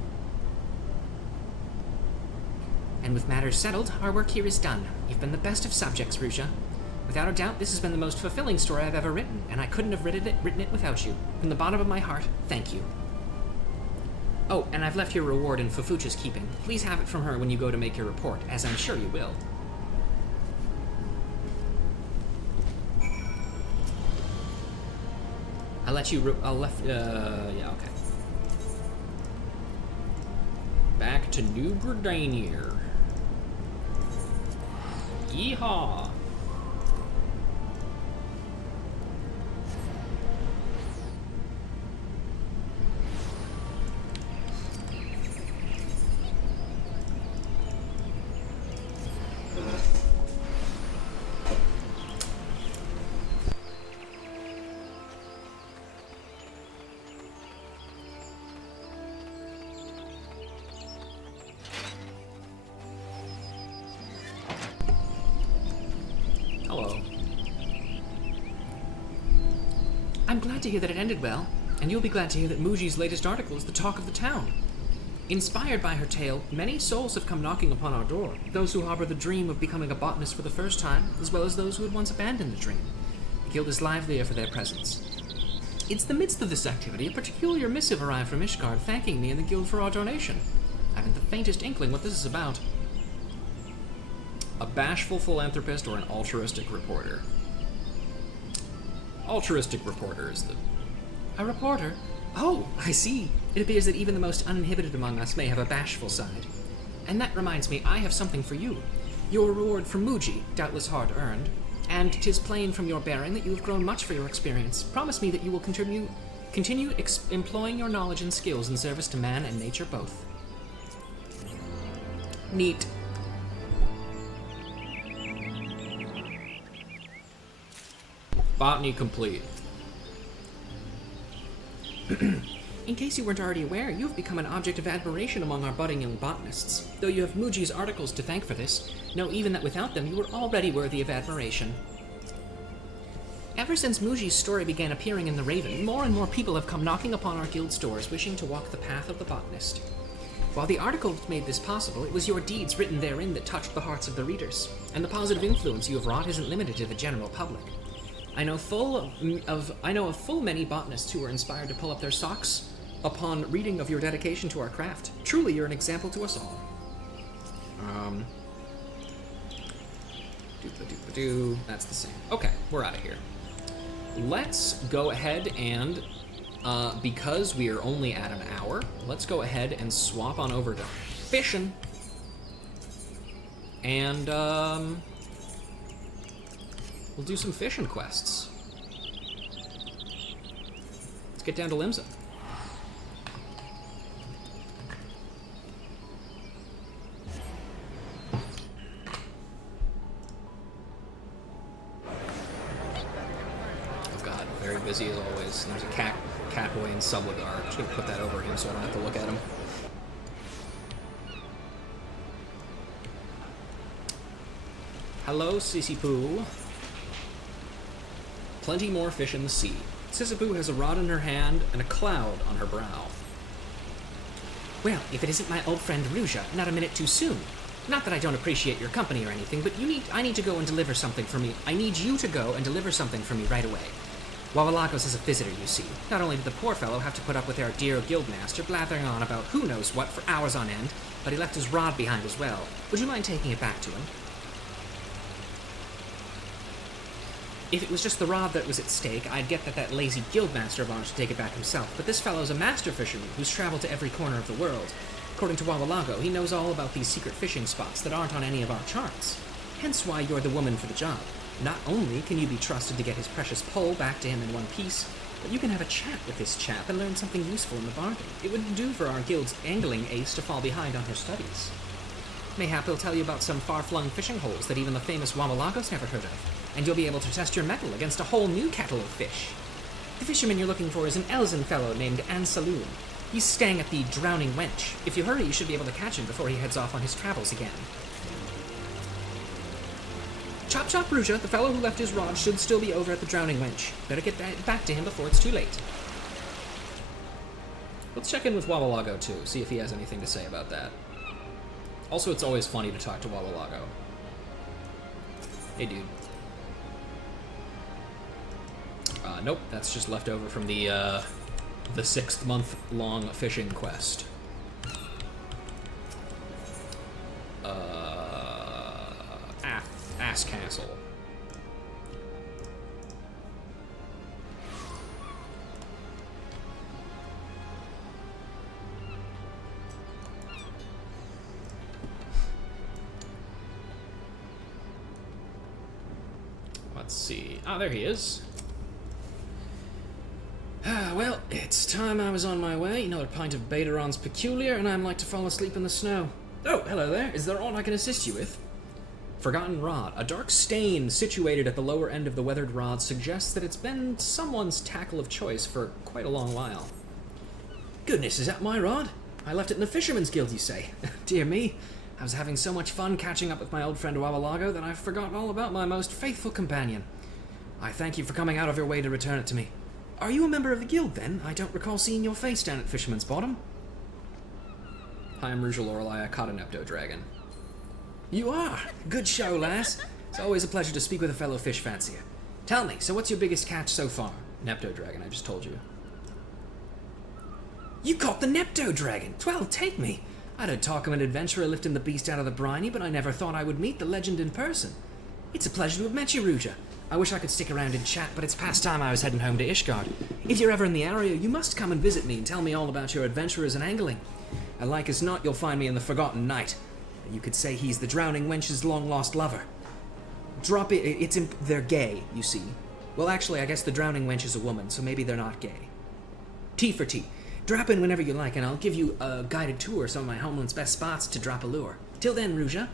And with matters settled, our work here is done. You've been the best of subjects, Ruja. Without a doubt, this has been the most fulfilling story I've ever written, and I couldn't have written it without you. From the bottom of my heart, thank you. Oh, and I've left your reward in Fufucha's keeping. Please have it from her when you go to make your report, as I'm sure you will. yeah, okay. Back to New Gridanier. Yeehaw! Hello. I'm glad to hear that it ended well, and you'll be glad to hear that Muji's latest article is the talk of the town. Inspired by her tale, many souls have come knocking upon our door, those who harbor the dream of becoming a botanist for the first time, as well as those who had once abandoned the dream. The guild is livelier for their presence. It's the midst of this activity, a peculiar missive arrived from Ishgard thanking me and the guild for our donation. I haven't the faintest inkling what this is about. A bashful philanthropist or an altruistic reporter? Altruistic reporter is the... A reporter? Oh, I see. It appears that even the most uninhibited among us may have a bashful side. And that reminds me, I have something for you. Your reward from Muji, doubtless hard-earned, and 'tis plain from your bearing that you have grown much for your experience. Promise me that you will continue employing your knowledge and skills in service to man and nature both. Neat. Botany complete. In case you weren't already aware, you have become an object of admiration among our budding young botanists. Though you have Muji's articles to thank for this, know even that without them you were already worthy of admiration. Ever since Muji's story began appearing in the Raven, more and more people have come knocking upon our guild's doors wishing to walk the path of the botanist. While the article made this possible, it was your deeds written therein that touched the hearts of the readers, and the positive influence you have wrought isn't limited to the general public. I know of full many botanists who were inspired to pull up their socks upon reading of your dedication to our craft. Truly, you're an example to us all. Doop-a-doop-a-doo. That's the same. Okay, we're out of here. Let's go ahead and, because we are only at an hour, let's go ahead and swap on over to fishing. And, we'll do some fishing quests. Let's get down to Limsa. Very busy as always. There's a catboy in Subligar. I'm just gonna put that over him so I don't have to look at him. Hello, Sissy-Poo. Plenty more fish in the sea. Sissy-Poo has a rod in her hand and a cloud on her brow. Well, if it isn't my old friend Ruja, not a minute too soon. Not that I don't appreciate your company or anything, but I need to go and deliver something for me. I need you to go and deliver something for me right away. Wawalagos is a visitor, you see. Not only did the poor fellow have to put up with our dear guildmaster blathering on about who knows what for hours on end, but he left his rod behind as well. Would you mind taking it back to him? If it was just the rod that was at stake, I'd get that lazy guildmaster of ours should take it back himself, but this fellow's a master fisherman who's traveled to every corner of the world. According to Wawalago, he knows all about these secret fishing spots that aren't on any of our charts. Hence why you're the woman for the job. Not only can you be trusted to get his precious pole back to him in one piece, but you can have a chat with this chap and learn something useful in the bargain. It wouldn't do for our guild's angling ace to fall behind on her studies. Mayhap he'll tell you about some far-flung fishing holes that even the famous Wawalagos never heard of, and you'll be able to test your mettle against a whole new kettle of fish. The fisherman you're looking for is an Elzen fellow named Ansaloon. He's staying at the Drowning Wench. If you hurry, you should be able to catch him before he heads off on his travels again. Chop chop, Ruja. The fellow who left his rod should still be over at the Drowning Wench. Better get back to him before it's too late. Let's check in with Wawalago, too, see if he has anything to say about that. Also, it's always funny to talk to Wawalago. Hey, dude. Nope, that's just left over from the 6-month-long fishing quest. Ass Castle. Let's see. Ah, there he is. Well, it's time I was on my way. Another pint of Betaron's Peculiar, and I'm like to fall asleep in the snow. Oh, hello there. Is there aught I can assist you with? Forgotten Rod. A dark stain situated at the lower end of the weathered rod suggests that it's been someone's tackle of choice for quite a long while. Goodness, is that my rod? I left it in the Fisherman's Guild, you say? Dear me, I was having so much fun catching up with my old friend Wawalago that I've forgotten all about my most faithful companion. I thank you for coming out of your way to return it to me. Are you a member of the guild, then? I don't recall seeing your face down at Fisherman's Bottom. Hi, I'm Ruja Lorelei. I caught a Nepto Dragon. You are? Good show, lass. It's always a pleasure to speak with a fellow fish fancier. Tell me, so what's your biggest catch so far? Nepto Dragon, I just told you. You caught the Nepto Dragon? Well, take me. I'd heard talk of an adventurer lifting the beast out of the briny, but I never thought I would meet the legend in person. It's a pleasure to have met you, Ruja. I wish I could stick around and chat, but it's past time I was heading home to Ishgard. If you're ever in the area, you must come and visit me and tell me all about your adventurers and angling. And like as not, you'll find me in the Forgotten Night. You could say he's the Drowning Wench's long-lost lover. Drop it, they're gay, you see. Well, actually, I guess the Drowning Wench is a woman, so maybe they're not gay. Tea for tea. Drop in whenever you like, and I'll give you a guided tour of some of my homeland's best spots to drop a lure. Till then, Ruja.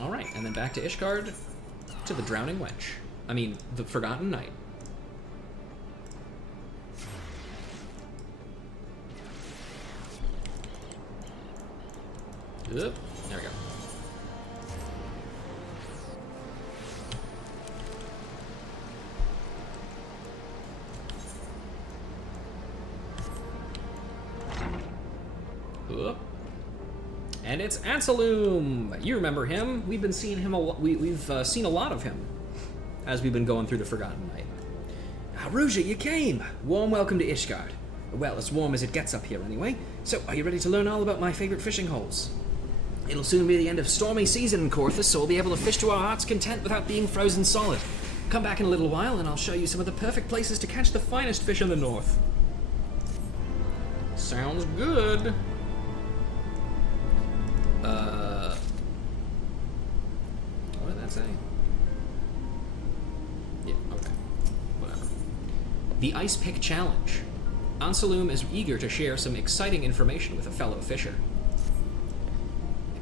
Alright, and then back to Ishgard, to the Drowning Wench. I mean, the Forgotten Night. There we go. And it's Ansaloom! You remember him. We've been seeing him a lot. We've seen a lot of him as we've been going through the Forgotten Night. Ah, Ruja, you came! Warm welcome to Ishgard. Well, as warm as it gets up here anyway. So, are you ready to learn all about my favorite fishing holes? It'll soon be the end of stormy season in Corthus, so we'll be able to fish to our heart's content without being frozen solid. Come back in a little while and I'll show you some of the perfect places to catch the finest fish in the north. Sounds good. What did that say? Yeah, okay. Whatever. The Ice Pick Challenge. Anselum is eager to share some exciting information with a fellow fisher.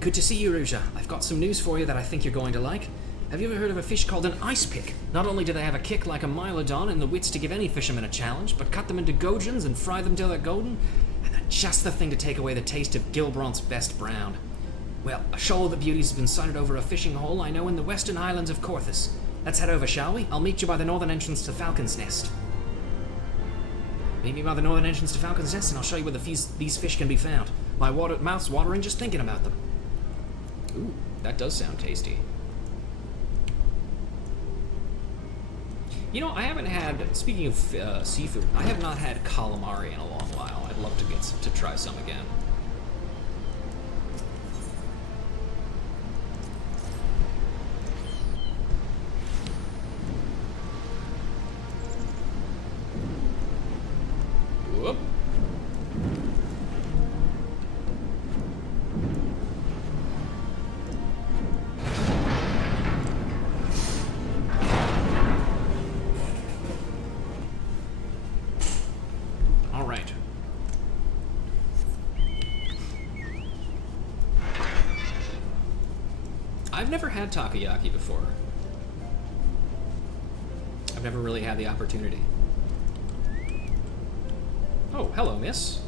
Good to see you, Ruja. I've got some news for you that I think you're going to like. Have you ever heard of a fish called an ice pick? Not only do they have a kick like a Mylodon and the wits to give any fisherman a challenge, but cut them into gojins and fry them till they're golden, and they're just the thing to take away the taste of Gilbront's best brown. Well, a shoal of the beauties has been sighted over a fishing hole I know in the western highlands of Corthus. Let's head over, shall we? I'll meet you by the northern entrance to Falcon's Nest. Meet me by the northern entrance to Falcon's Nest and I'll show you where these fish can be found. My mouth's watering just thinking about them. Ooh, that does sound tasty. You know, I haven't had, speaking of seafood, I have not had calamari in a long while. I'd love to try some again. Whoop. All right. I've never had takoyaki before. I've never really had the opportunity. Oh, hello, miss.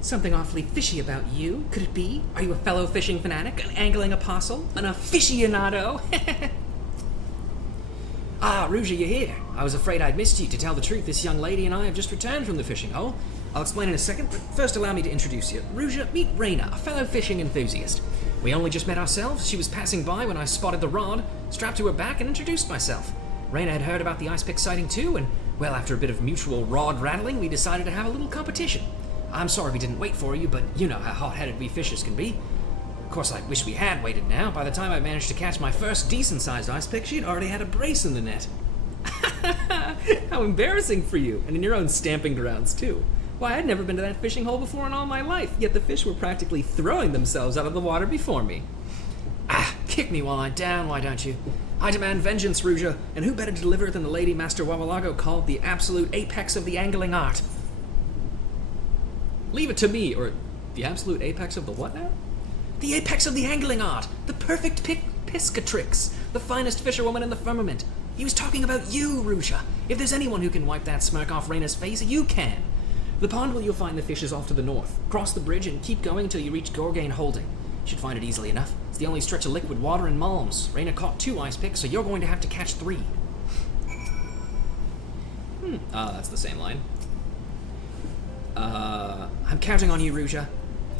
Something awfully fishy about you. Could it be? Are you a fellow fishing fanatic? An angling apostle? An aficionado? Ah, Ruja, you're here. I was afraid I'd missed you. To tell the truth, this young lady and I have just returned from the fishing hole. I'll explain in a second, but first allow me to introduce you. Ruja, meet Raina, a fellow fishing enthusiast. We only just met ourselves. She was passing by when I spotted the rod, strapped to her back, and introduced myself. Raina had heard about the ice pick sighting too, and, well, after a bit of mutual rod rattling, we decided to have a little competition. I'm sorry we didn't wait for you, but you know how hot-headed we fishers can be. Of course, I wish we had waited now. By the time I managed to catch my first decent-sized ice pick, she'd already had a brace in the net. How embarrassing for you, and in your own stamping grounds, too. Why, I'd never been to that fishing hole before in all my life, yet the fish were practically throwing themselves out of the water before me. Ah, kick me while I'm down, why don't you? I demand vengeance, Ruja, and who better to deliver it than the lady Master Wawalago called the absolute apex of the angling art? Leave it to me, or the absolute apex of the what now? The apex of the angling art! The perfect piscatrix! The finest fisherwoman in the firmament! He was talking about you, Ruja! If there's anyone who can wipe that smirk off Raina's face, you can! The pond where you'll find the fish is off to the north. Cross the bridge and keep going until you reach Gorgane Holding. You should find it easily enough. It's the only stretch of liquid water in Malms. Raina caught 2 ice picks, so you're going to have to catch 3. That's the same line. I'm counting on you, Ruja.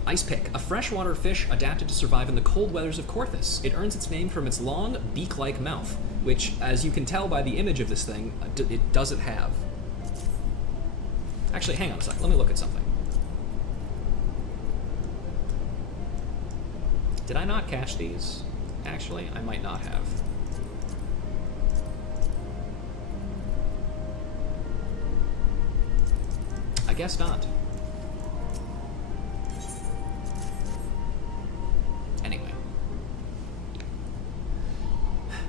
Ice pick, a freshwater fish adapted to survive in the cold weathers of Corthus. It earns its name from its long, beak-like mouth, which, as you can tell by the image of this thing, it doesn't have. Actually, hang on a sec. Let me look at something. Did I not catch these? Actually, I might not have. I guess not. Anyway.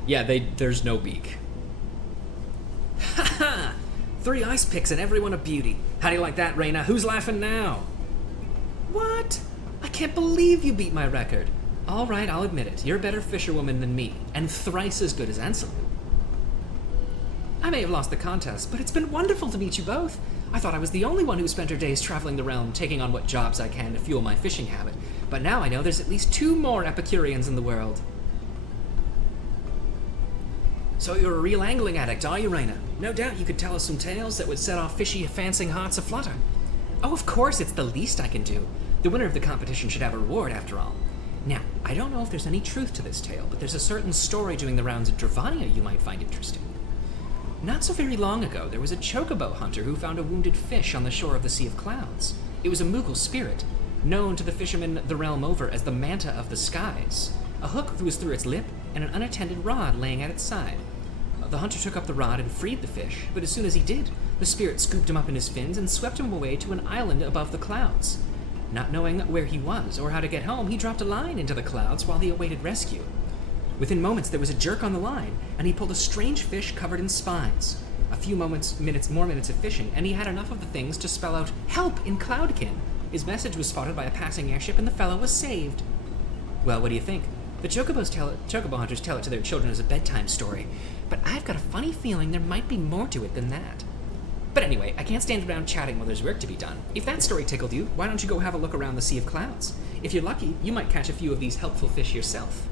Yeah, there's no beak. Ha ha! 3 ice picks and everyone a beauty. How do you like that, Raina? Who's laughing now? What? I can't believe you beat my record. All right, I'll admit it. You're a better fisherwoman than me, and thrice as good as Anselm. I may have lost the contest, but it's been wonderful to meet you both. I thought I was the only one who spent her days traveling the realm, taking on what jobs I can to fuel my fishing habit. But now I know there's at least 2 more Epicureans in the world. So you're a real angling addict, are you, Raina? No doubt you could tell us some tales that would set our fishy, fancying hearts aflutter. Oh, of course, it's the least I can do. The winner of the competition should have a reward, after all. Now, I don't know if there's any truth to this tale, but there's a certain story doing the rounds at Dravania you might find interesting. Not so very long ago, there was a chocobo hunter who found a wounded fish on the shore of the Sea of Clouds. It was a Moogle spirit. known to the fishermen the realm over as the Manta of the Skies. A hook was through its lip, and an unattended rod laying at its side. The hunter took up the rod and freed the fish, but as soon as he did, the spirit scooped him up in his fins and swept him away to an island above the clouds. Not knowing where he was or how to get home, he dropped a line into the clouds while he awaited rescue. Within moments, there was a jerk on the line, and he pulled a strange fish covered in spines. A few more minutes of fishing, and he had enough of the things to spell out, "Help!" in Cloudkin. His message was spotted by a passing airship, and the fellow was saved. Well, what do you think? The chocobo hunters tell it to their children as a bedtime story, but I've got a funny feeling there might be more to it than that. But anyway, I can't stand around chatting while there's work to be done. If that story tickled you, why don't you go have a look around the Sea of Clouds? If you're lucky, you might catch a few of these helpful fish yourself.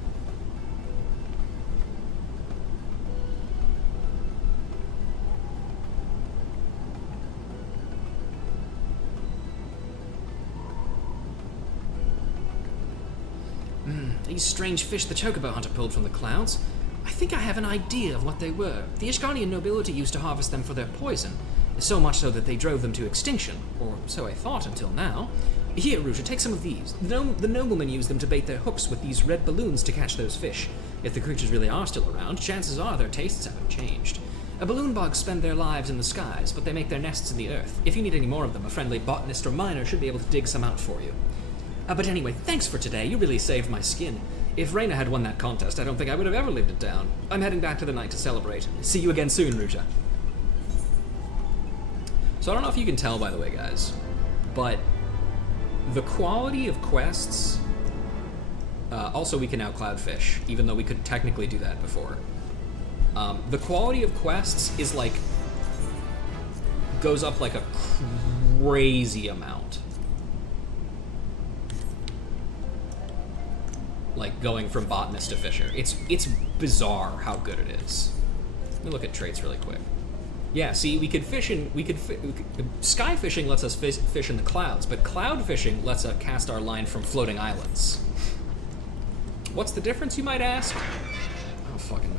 These strange fish the chocobo hunter pulled from the clouds. I think I have an idea of what they were. The Ishgardian nobility used to harvest them for their poison, so much so that they drove them to extinction, or so I thought until now. Here, Ruja, take some of these. The noblemen use them to bait their hooks with these red balloons to catch those fish. If the creatures really are still around, chances are their tastes haven't changed. Balloon bugs spend their lives in the skies, but they make their nests in the earth. If you need any more of them, a friendly botanist or miner should be able to dig some out for you. But anyway, thanks for today. You really saved my skin. If Reyna had won that contest, I don't think I would have ever lived it down. I'm heading back to the night to celebrate. See you again soon, Ruja. So I don't know if you can tell, by the way, guys, but the quality of quests... also, we can now cloudfish, even though we could technically do that before. The quality of quests is like... goes up like a crazy amount. Like going from botanist to fisher. It's bizarre how good it is. Let me look at traits really quick. Yeah, see, we could sky fishing lets us fish in the clouds, but cloud fishing lets us cast our line from floating islands. What's the difference, you might ask? I don't fucking know.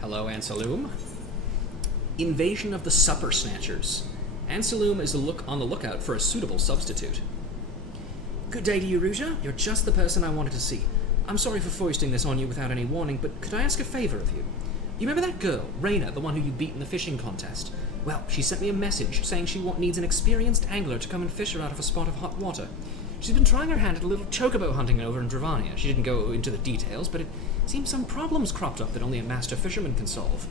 Hello, Ansaloom. Invasion of the Supper Snatchers. Ansaloom is on the lookout for a suitable substitute. Good day to you, Ruja. You're just the person I wanted to see. I'm sorry for foisting this on you without any warning, but could I ask a favor of you? You remember that girl, Reyna, the one who you beat in the fishing contest? Well, she sent me a message saying she needs an experienced angler to come and fish her out of a spot of hot water. She's been trying her hand at a little chocobo hunting over in Dravania. She didn't go into the details, but it seems some problems cropped up that only a master fisherman can solve.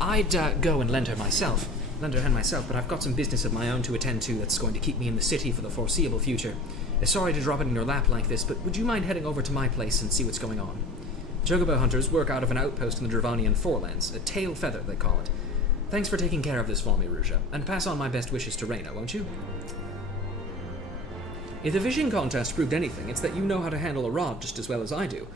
I'd go and lend her hand myself, but I've got some business of my own to attend to that's going to keep me in the city for the foreseeable future. Sorry to drop it in your lap like this, but would you mind heading over to my place and see what's going on? Chocobo hunters work out of an outpost in the Dravanian Forelands, a tail feather they call it. Thanks for taking care of this for me, Ruja, and pass on my best wishes to Reyna, won't you? If the fishing contest proved anything, it's that you know how to handle a rod just as well as I do.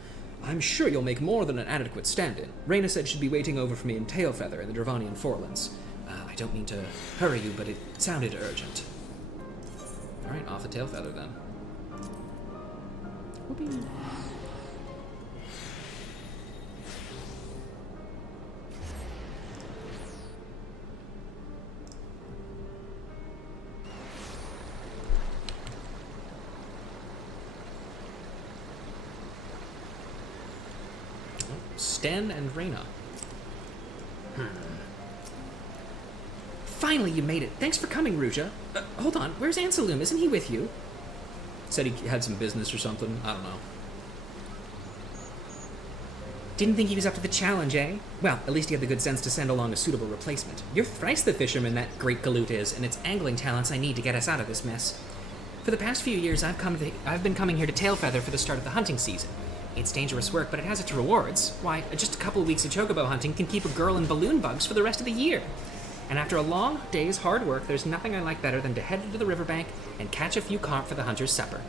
I'm sure you'll make more than an adequate stand-in. Reyna said she'd be waiting over for me in Tailfeather in the Dravanian Forelands. I don't mean to hurry you, but it sounded urgent. Alright, off the Tailfeather then. Whoopee. Sten and Reyna. Finally, you made it. Thanks for coming, Ruja. Hold on, where's Ansaloom? Isn't he with you? Said he had some business or something. I don't know. Didn't think he was up to the challenge, eh? Well, at least he had the good sense to send along a suitable replacement. You're thrice the fisherman that great galoot is, and it's angling talents I need to get us out of this mess. For the past few years, I've been coming here to Tailfeather for the start of the hunting season. It's dangerous work, but it has its rewards. Why, just a couple of weeks of chocobo hunting can keep a girl in balloon bugs for the rest of the year. And after a long day's hard work, there's nothing I like better than to head to the riverbank and catch a few carp for the hunter's supper.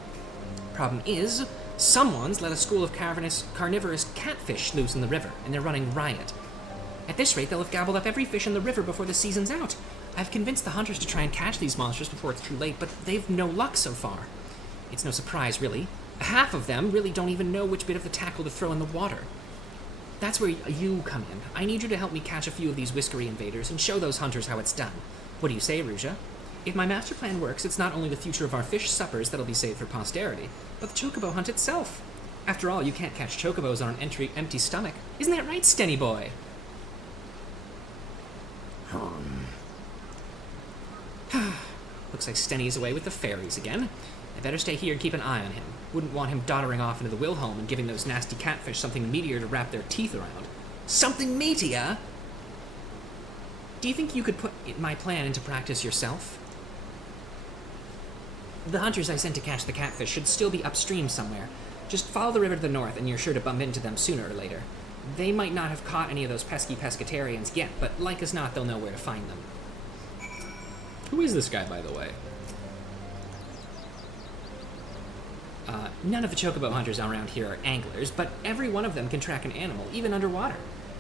Problem is, someone's let a school of carnivorous catfish loose in the river, and they're running riot. At this rate, they'll have gobbled up every fish in the river before the season's out. I've convinced the hunters to try and catch these monsters before it's too late, but they've no luck so far. It's no surprise, really. Half of them really don't even know which bit of the tackle to throw in the water. That's where you come in. I need you to help me catch a few of these whiskery invaders and show those hunters how it's done. What do you say, Ruja? If my master plan works, it's not only the future of our fish suppers that'll be saved for posterity, but the chocobo hunt itself. After all, you can't catch chocobos on an empty stomach. Isn't that right, Stenny boy? Looks like Stenny's away with the fairies again. I better stay here and keep an eye on him. Wouldn't want him doddering off into the Wilhelm and giving those nasty catfish something meatier to wrap their teeth around. Something meatier? Do you think you could put my plan into practice yourself? The hunters I sent to catch the catfish should still be upstream somewhere. Just follow the river to the north and you're sure to bump into them sooner or later. They might not have caught any of those pesky pescatarians yet, but like as not, they'll know where to find them. Who is this guy, by the way? None of the chocobo hunters around here are anglers, but every one of them can track an animal, even underwater.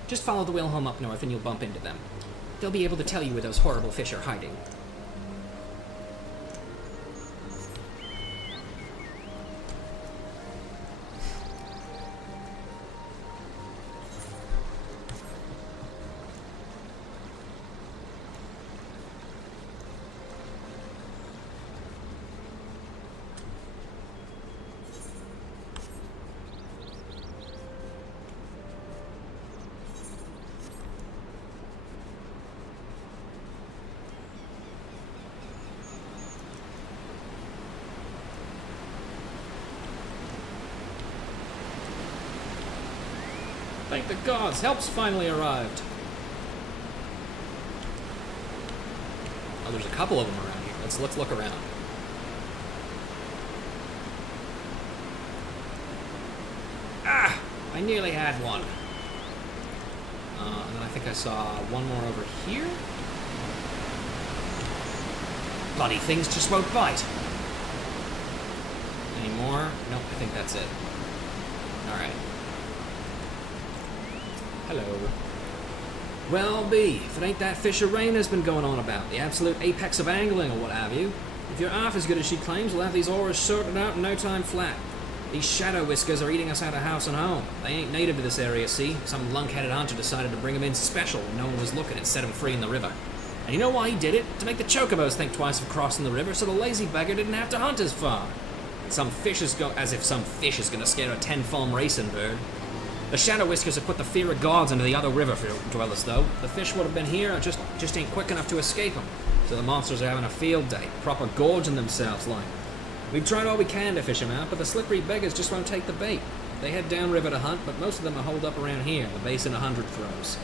Just follow the Wilhelm up north and you'll bump into them. They'll be able to tell you where those horrible fish are hiding. Thank the gods, help's finally arrived. Oh, there's a couple of them around here. Let's look around. Ah! I nearly had one. And then I think I saw one more over here. Bloody things just won't bite. Any more? Nope, I think that's it. Alright. Hello. Well, B, if it ain't that Fisher Rayna's been going on about, the absolute apex of angling or what have you. If you're half as good as she claims, we'll have these auras sorted out in no time flat. These shadow whiskers are eating us out of house and home. They ain't native to this area, see? Some lunk-headed hunter decided to bring them in special when no one was looking and set them free in the river. And you know why he did it? To make the chocobos think twice of crossing the river so the lazy beggar didn't have to hunt as far. As if some fish is gonna scare a 10-foam racing bird. The Shadow Whiskers have put the fear of gods into the other river dwellers, though. The fish would have been here, just ain't quick enough to escape them. So the monsters are having a field day, proper gorging themselves like. We've tried all we can to fish them out, but the slippery beggars just won't take the bait. They head downriver to hunt, but most of them are holed up around here, the basin 100 throws.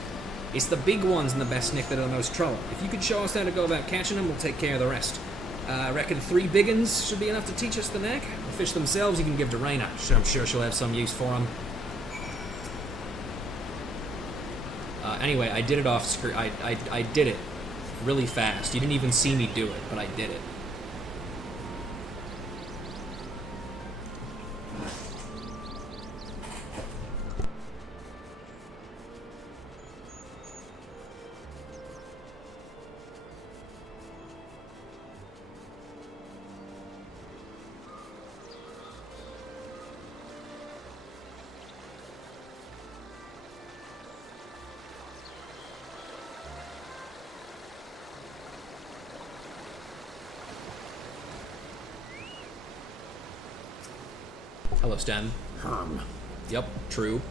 It's the big ones in the best nick that are the most trouble. If you could show us how to go about catching them, we'll take care of the rest. I reckon 3 big uns should be enough to teach us the knack. The fish themselves you can give to Rayna. I'm sure she'll have some use for them. Anyway, I did it off screen. I did it really fast. You didn't even see me do it, but I did it. Hello, Stan. Yep, true.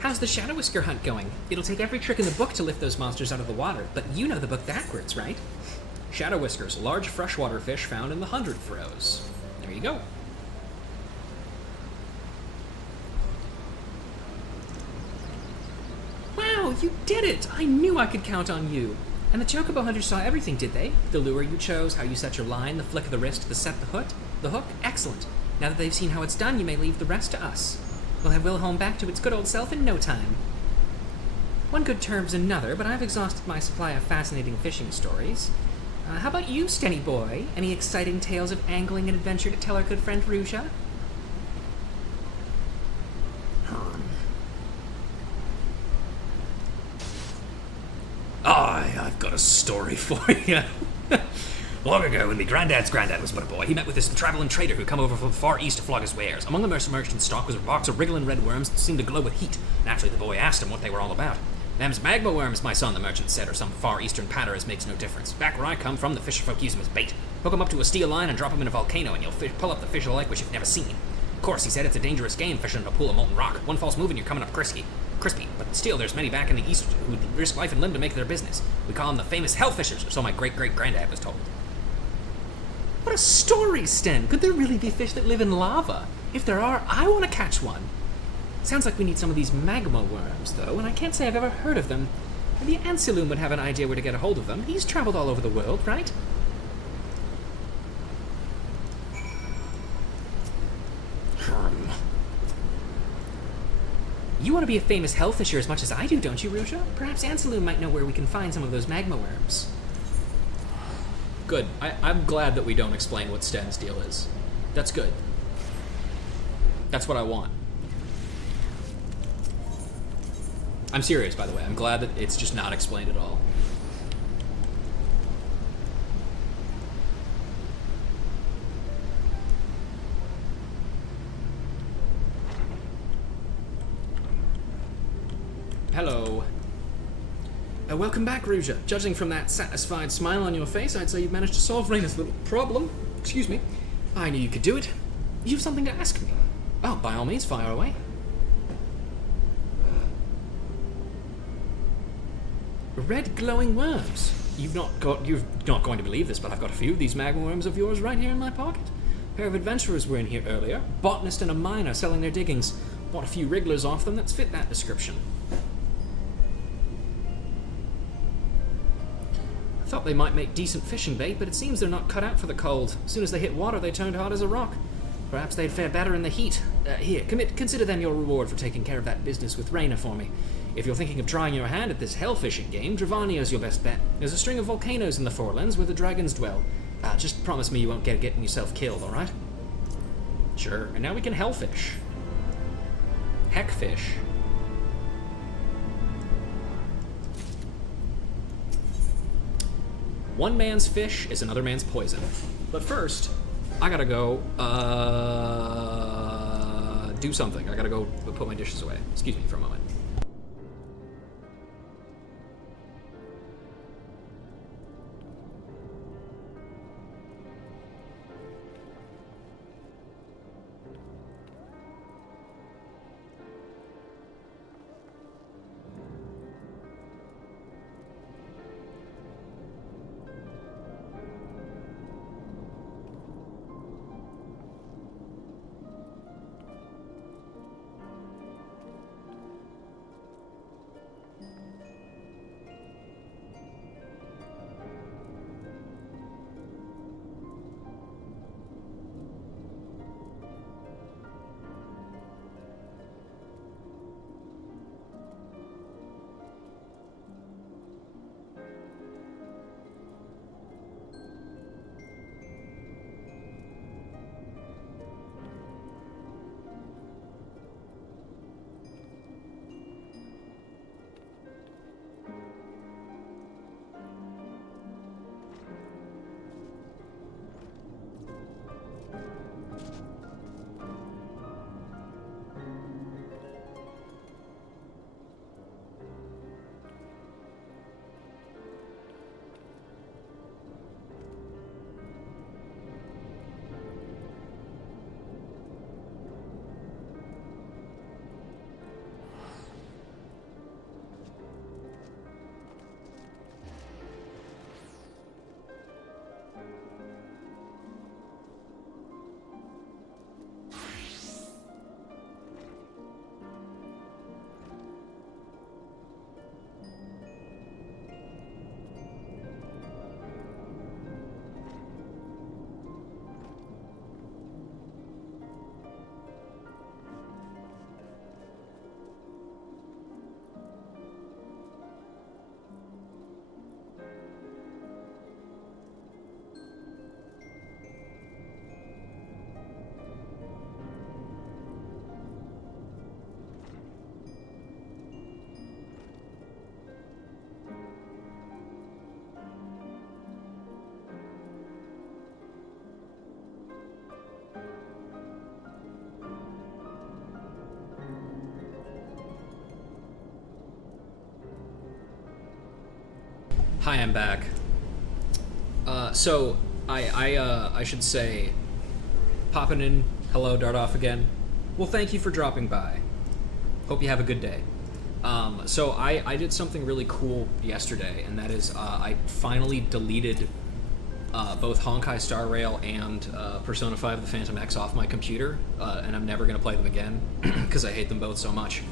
How's the Shadow Whisker hunt going? It'll take every trick in the book to lift those monsters out of the water, but you know the book backwards, right? Shadow Whiskers, large freshwater fish found in the 100 throws. There you go. Wow, you did it! I knew I could count on you. And the Chocobo Hunters saw everything, did they? The lure you chose, how you set your line, the flick of the wrist, the set, the hook? Excellent. Now that they've seen how it's done, you may leave the rest to us. We'll have Wilhelm back to its good old self in no time. One good term's another, but I've exhausted my supply of fascinating fishing stories. How about you, Stenny boy? Any exciting tales of angling and adventure to tell our good friend Ruja? I've got a story for you. Long ago, when my granddad's granddad was but a boy, he met with this traveling trader who come over from the far east to flog his wares. Among the merchant's stock was a box of wriggling red worms that seemed to glow with heat. Naturally, the boy asked him what they were all about. "Them's magma worms, my son," the merchant said, "or some far eastern patter as makes no difference. Back where I come from, the fisherfolk use them as bait. Hook 'em up to a steel line and drop 'em in a volcano, and you'll pull up the fish alike which you've never seen. Of course," he said, "it's a dangerous game fishing in a pool of molten rock. One false move and you're coming up crispy. But still, there's many back in the east who'd risk life and limb to make their business. We call them the famous hellfishers, or so my great-great-granddad was told." What a story, Sten! Could there really be fish that live in lava? If there are, I want to catch one. Sounds like we need some of these magma worms, though, and I can't say I've ever heard of them. Maybe Anselm would have an idea where to get a hold of them. He's traveled all over the world, right? You want to be a famous hellfisher as much as I do, don't you, Ruja? Perhaps Anselm might know where we can find some of those magma worms. Good. I'm glad that we don't explain what Sten's deal is. That's good. That's what I want. I'm serious, by the way. I'm glad that it's just not explained at all. Hello. Welcome back, Ruja. Judging from that satisfied smile on your face, I'd say you've managed to solve Raina's little problem. Excuse me. I knew you could do it. You've something to ask me. Oh, by all means, fire away. Red glowing worms. You're not going to believe this, but I've got a few of these magma worms of yours right here in my pocket. A pair of adventurers were in here earlier. Botanist and a miner selling their diggings. Bought a few wrigglers off them that fit that description. Thought they might make decent fishing bait, but it seems they're not cut out for the cold. As soon as they hit water, they turned hard as a rock. Perhaps they'd fare better in the heat. Here, consider them your reward for taking care of that business with Raina for me. If you're thinking of trying your hand at this hell fishing game, Dravania's your best bet. There's a string of volcanoes in the Forelands where the dragons dwell. Just promise me you won't get getting yourself killed, alright? Sure, and now we can hellfish. Heckfish. One man's fish is another man's poison. But first, I gotta go, do something. I gotta go put my dishes away. Excuse me for a moment. Hi, I'm back. So I should say, popping in. Hello, Dardoff again. Well, thank you for dropping by. Hope you have a good day. So I did something really cool yesterday, and that is I finally deleted both Honkai Star Rail and Persona 5 The Phantom X off my computer, and I'm never going to play them again because I hate them both so much.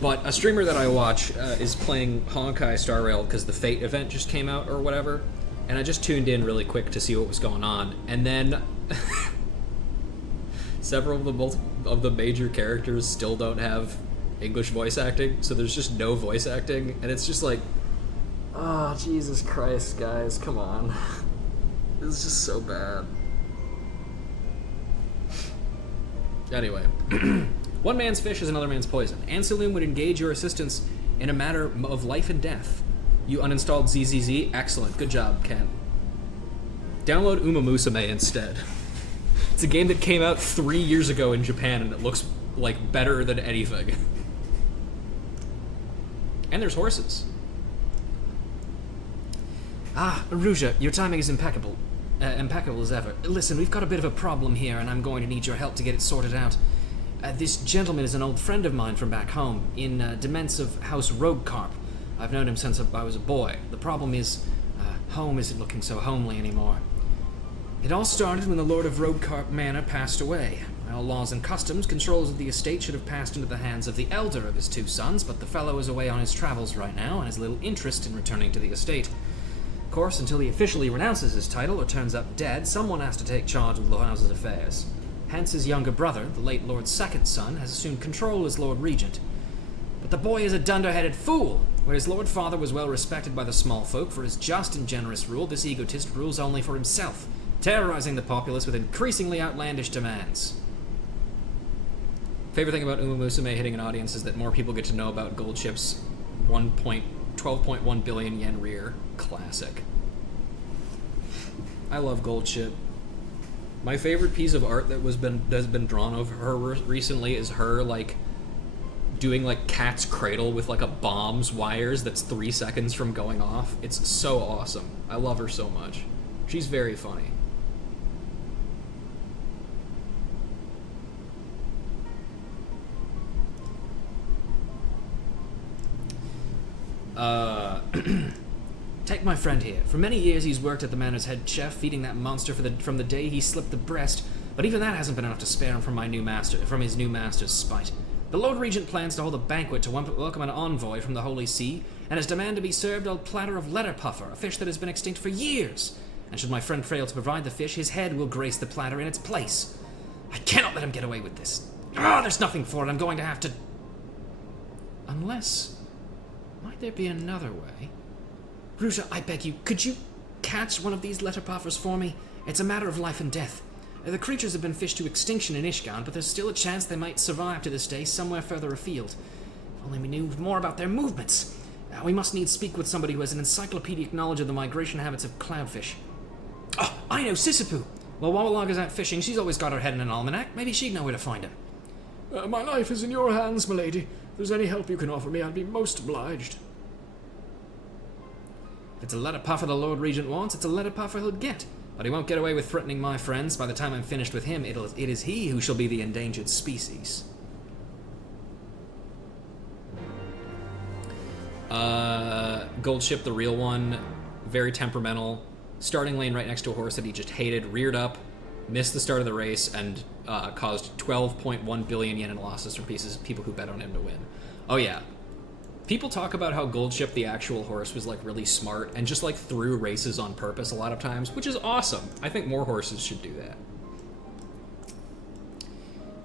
But a streamer that I watch is playing Honkai Star Rail because the Fate event just came out or whatever, and I just tuned in really quick to see what was going on, and then several of the major characters still don't have English voice acting, so there's just no voice acting, and it's just like, oh, Jesus Christ, guys, come on. It's just so bad. Anyway. One man's fish is another man's poison. Ansaloom would engage your assistance in a matter of life and death. You uninstalled ZZZ? Excellent. Good job, Ken. Download Uma Musume instead. It's a game that came out 3 years ago in Japan, and it looks like better than anything. And there's horses. Ah, Aruja, your timing is impeccable. Impeccable as ever. Listen, we've got a bit of a problem here, and I'm going to need your help to get it sorted out. This gentleman is an old friend of mine from back home, in Demence of House Roguecarp. I've known him since I was a boy. The problem is, home isn't looking so homely anymore. It all started when the Lord of Roguecarp Manor passed away. All laws and customs, controls of the estate should have passed into the hands of the elder of his two sons, but the fellow is away on his travels right now and has little interest in returning to the estate. Of course, until he officially renounces his title or turns up dead, someone has to take charge of the house's affairs. Hence his younger brother, the late Lord's second son, has assumed control as Lord Regent. But the boy is a dunderheaded fool. Where his Lord Father was well respected by the small folk for his just and generous rule, this egotist rules only for himself, terrorizing the populace with increasingly outlandish demands. Favorite thing about Uma Musume hitting an audience is that more people get to know about Gold Chip's 12.1 billion yen rear. Classic. I love Gold Chip. My favorite piece of art that has been drawn of her recently is her like doing like cat's cradle with like a bomb's wires that's 3 seconds from going off. It's so awesome. I love her so much. She's very funny. Take my friend here. For many years he's worked at the manor's head chef, feeding that monster from the day he slipped the breast, but even that hasn't been enough to spare him from his new master's spite. The Lord Regent plans to hold a banquet to welcome an envoy from the Holy See, and his demand to be served a platter of letter puffer, a fish that has been extinct for years. And should my friend fail to provide the fish, his head will grace the platter in its place. I cannot let him get away with this. There's nothing for it. I'm going to have to... Unless... Might there be another way? Ruja, I beg you, could you catch one of these letter puffers for me? It's a matter of life and death. The creatures have been fished to extinction in Ishgard, but there's still a chance they might survive to this day somewhere further afield. If only we knew more about their movements. We must needs speak with somebody who has an encyclopedic knowledge of the migration habits of cloudfish. Oh, I know, Sissipu! While Wawalaga's out fishing, she's always got her head in an almanac. Maybe she'd know where to find him. My life is in your hands, milady. If there's any help you can offer me, I'd be most obliged. If it's a letter puffer the Lord Regent wants, it's a letter puffer he'll get. But he won't get away with threatening my friends. By the time I'm finished with him, it is he who shall be the endangered species. Gold Ship, the real one, very temperamental. Starting lane right next to a horse that he just hated, reared up, missed the start of the race, and caused 12.1 billion yen in losses from people who bet on him to win. Oh yeah. People talk about how Gold Ship, the actual horse, was like really smart and just like threw races on purpose a lot of times, which is awesome. I think more horses should do that.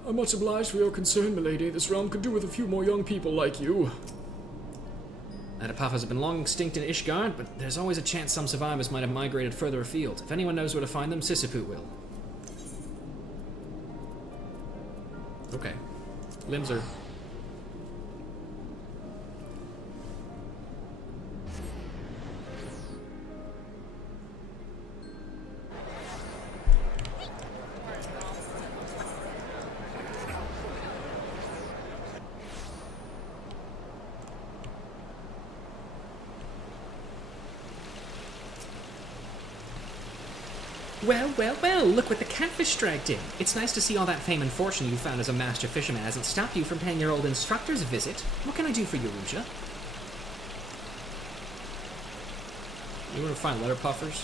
I'm much obliged for your concern, milady. This realm could do with a few more young people like you. Letter puffers have been long extinct in Ishgard, but there's always a chance some survivors might have migrated further afield. If anyone knows where to find them, Sissipu will. Okay. Limbs are... Well, well, well, look what the catfish dragged in. It's nice to see all that fame and fortune you found as a master fisherman hasn't stopped you from paying your old instructors a visit. What can I do for you, Ruja? You want to find letter puffers?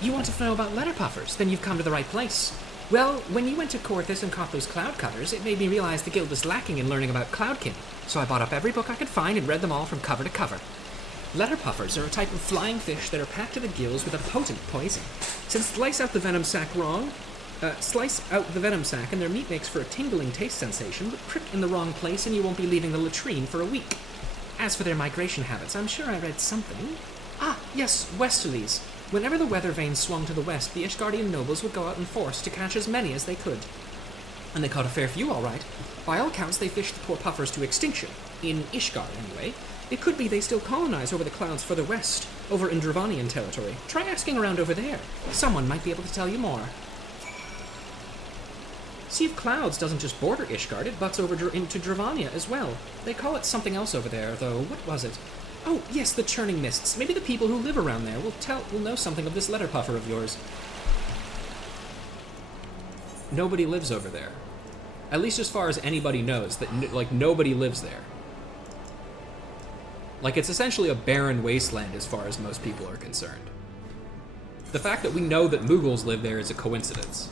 You want to know about letter puffers? Then you've come to the right place. Well, when you went to Corthus and caught those cloud cutters, it made me realize the guild was lacking in learning about cloudkin. So I bought up every book I could find and read them all from cover to cover. Letter puffers are a type of flying fish that are packed to the gills with a potent poison. Slice out the venom sac and their meat makes for a tingling taste sensation, but prick in the wrong place and you won't be leaving the latrine for a week. As for their migration habits, I'm sure I read something. Ah, yes, westerlies. Whenever the weather vane swung to the west, the Ishgardian nobles would go out in force to catch as many as they could. And they caught a fair few, all right. By all counts, they fished the poor puffers to extinction. In Ishgard, anyway. It could be they still colonize over the clouds further west, over in Dravanian territory. Try asking around over there. Someone might be able to tell you more. Sea of Clouds doesn't just border Ishgard, it butts over into Dravania as well. They call it something else over there, though. What was it? Oh, yes, the Churning Mists. Maybe the people who live around there will know something of this letter puffer of yours. Nobody lives over there. At least as far as anybody knows, that nobody lives there. Like, it's essentially a barren wasteland as far as most people are concerned. The fact that we know that Mughals live there is a coincidence.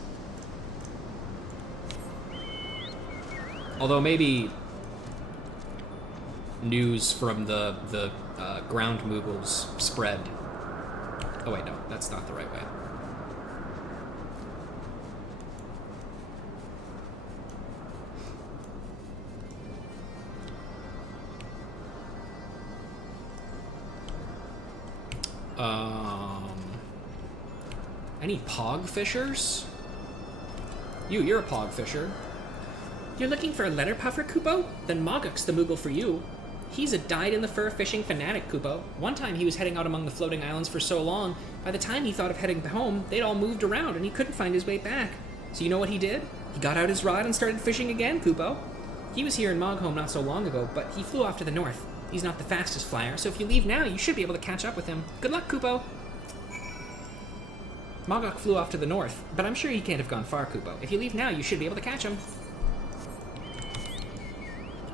Although maybe news from the ground Mughals spread. Oh wait, no, that's not the right way. Any pog fishers? You're a pog fisher. You're looking for a letter puffer, Kupo? Then Mogok's the Moogle for you. He's a dyed-in-the-fur fishing fanatic, Kupo. One time he was heading out among the floating islands for so long, by the time he thought of heading home, they'd all moved around and he couldn't find his way back. So you know what he did? He got out his rod and started fishing again, Kupo. He was here in Mogholm not so long ago, but he flew off to the north. He's not the fastest flyer, so if you leave now, you should be able to catch up with him. Good luck, Kupo. Mogok flew off to the north, but I'm sure he can't have gone far, Kupo. If you leave now, you should be able to catch him.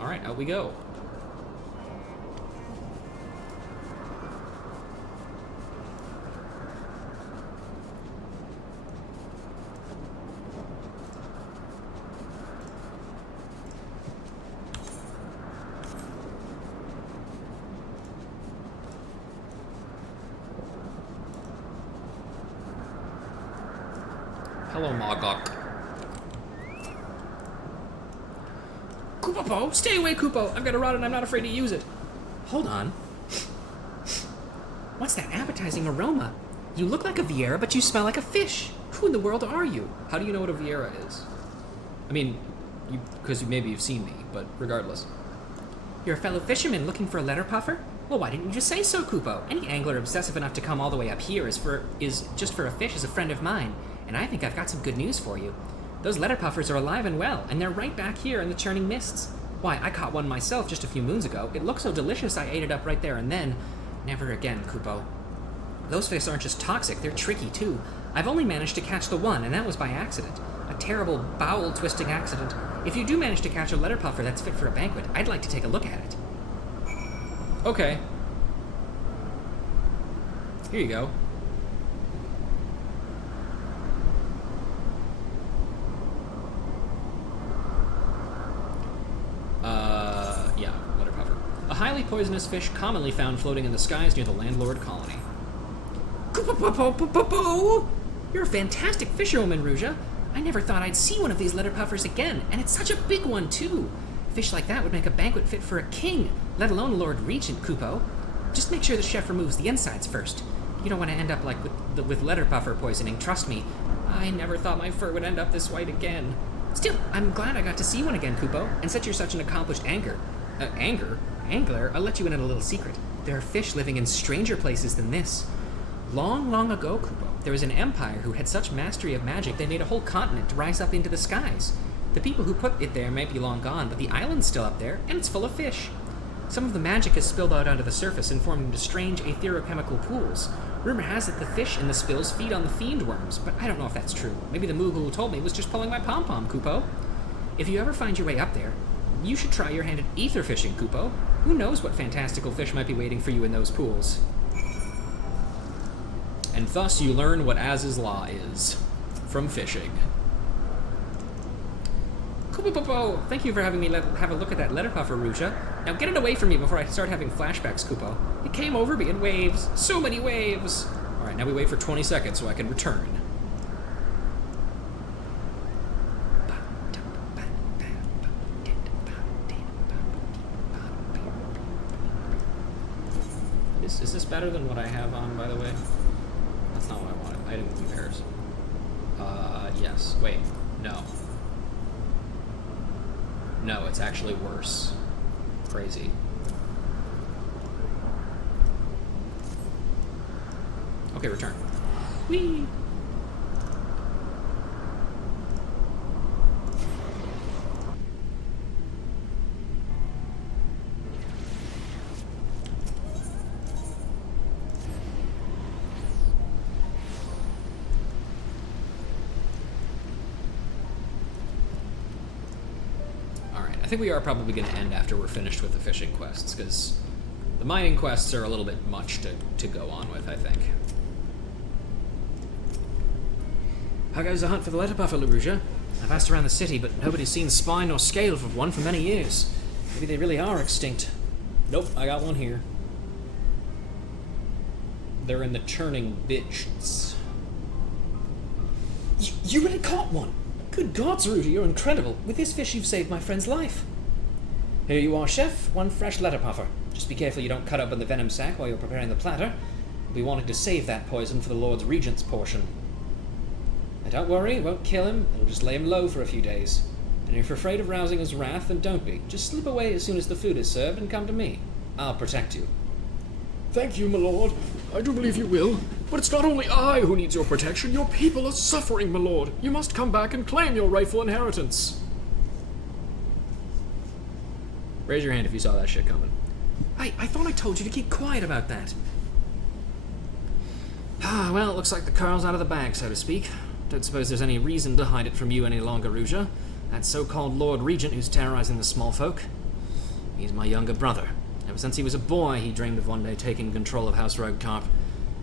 Alright, out we go. Hello, Mogok. Kupo, stay away, Kupo! I've got a rod and I'm not afraid to use it. Hold on. What's that appetizing aroma? You look like a Vieira, but you smell like a fish. Who in the world are you? How do you know what a Vieira is? I mean, because maybe you've seen me, but regardless. You're a fellow fisherman looking for a letter puffer? Well, why didn't you just say so, Kupo? Any angler obsessive enough to come all the way up here is just for a fish is a friend of mine. And I think I've got some good news for you. Those letter puffers are alive and well, and they're right back here in the churning mists. Why, I caught one myself just a few moons ago. It looked so delicious I ate it up right there and then. Never again, Kupo. Those fish aren't just toxic, they're tricky too. I've only managed to catch the one, and that was by accident. A terrible, bowel-twisting accident. If you do manage to catch a letter puffer that's fit for a banquet, I'd like to take a look at it. Okay. Here you go. Yeah, letter puffer. A highly poisonous fish commonly found floating in the skies near the landlord colony. You're a fantastic fisherwoman, Ruja. I never thought I'd see one of these letter puffers again, and it's such a big one, too. A fish like that would make a banquet fit for a king, let alone a Lord Regent, Kupo. Just make sure the chef removes the insides first. You don't want to end up like with letter puffer poisoning, trust me. I never thought my fur would end up this white again. Still, I'm glad I got to see one again, Kupo, and since you're such an accomplished angler, I'll let you in on a little secret. There are fish living in stranger places than this. Long, long ago, Kupo, there was an empire who had such mastery of magic they made a whole continent rise up into the skies. The people who put it there might be long gone, but the island's still up there, and it's full of fish. Some of the magic has spilled out onto the surface and formed into strange aetherochemical pools. Rumor has it the fish in the spills feed on the fiend worms, but I don't know if that's true. Maybe the Moogle who told me was just pulling my pom-pom, Kupo. If you ever find your way up there, you should try your hand at ether fishing, Kupo. Who knows what fantastical fish might be waiting for you in those pools. And thus you learn what Az's Law is from fishing. Kupo, thank you for having me have a look at that letter puffer, Ruja. Now get it away from me before I start having flashbacks, Kupo. It came over me in waves. So many waves. Alright, now we wait for 20 seconds so I can return. Is this better than what I have on, by the way? That's not what I wanted. Item comparison. Yes. Wait. No. No, it's actually worse. Crazy. Okay, return. Whee! I think we are probably going to end after we're finished with the fishing quests, because the mining quests are a little bit much to go on with, I think. How goes the hunt for the letter puffer, Laruja? I've asked around the city, but nobody's seen spine or scale of one for many years. Maybe they really are extinct. Nope, I got one here. They're in the churning bitches. You really caught one! Good gods, Rudy, you're incredible. With this fish, you've saved my friend's life. Here you are, chef. One fresh letter puffer. Just be careful you don't cut open the venom sac while you're preparing the platter. We'll be wanting to save that poison for the Lord's Regent's portion. Now don't worry, it won't kill him. It'll just lay him low for a few days. And if you're afraid of rousing his wrath, then don't be. Just slip away as soon as the food is served and come to me. I'll protect you. Thank you, my lord. I do believe you will. But it's not only I who needs your protection. Your people are suffering, my lord. You must come back and claim your rightful inheritance. Raise your hand if you saw that shit coming. I thought I told you to keep quiet about that. Ah, well, it looks like the car's out of the bag, so to speak. Don't suppose there's any reason to hide it from you any longer, Ruja. That so-called Lord Regent who's terrorizing the small folk. He's my younger brother. Ever since he was a boy, he dreamed of one day taking control of House Roguetarp.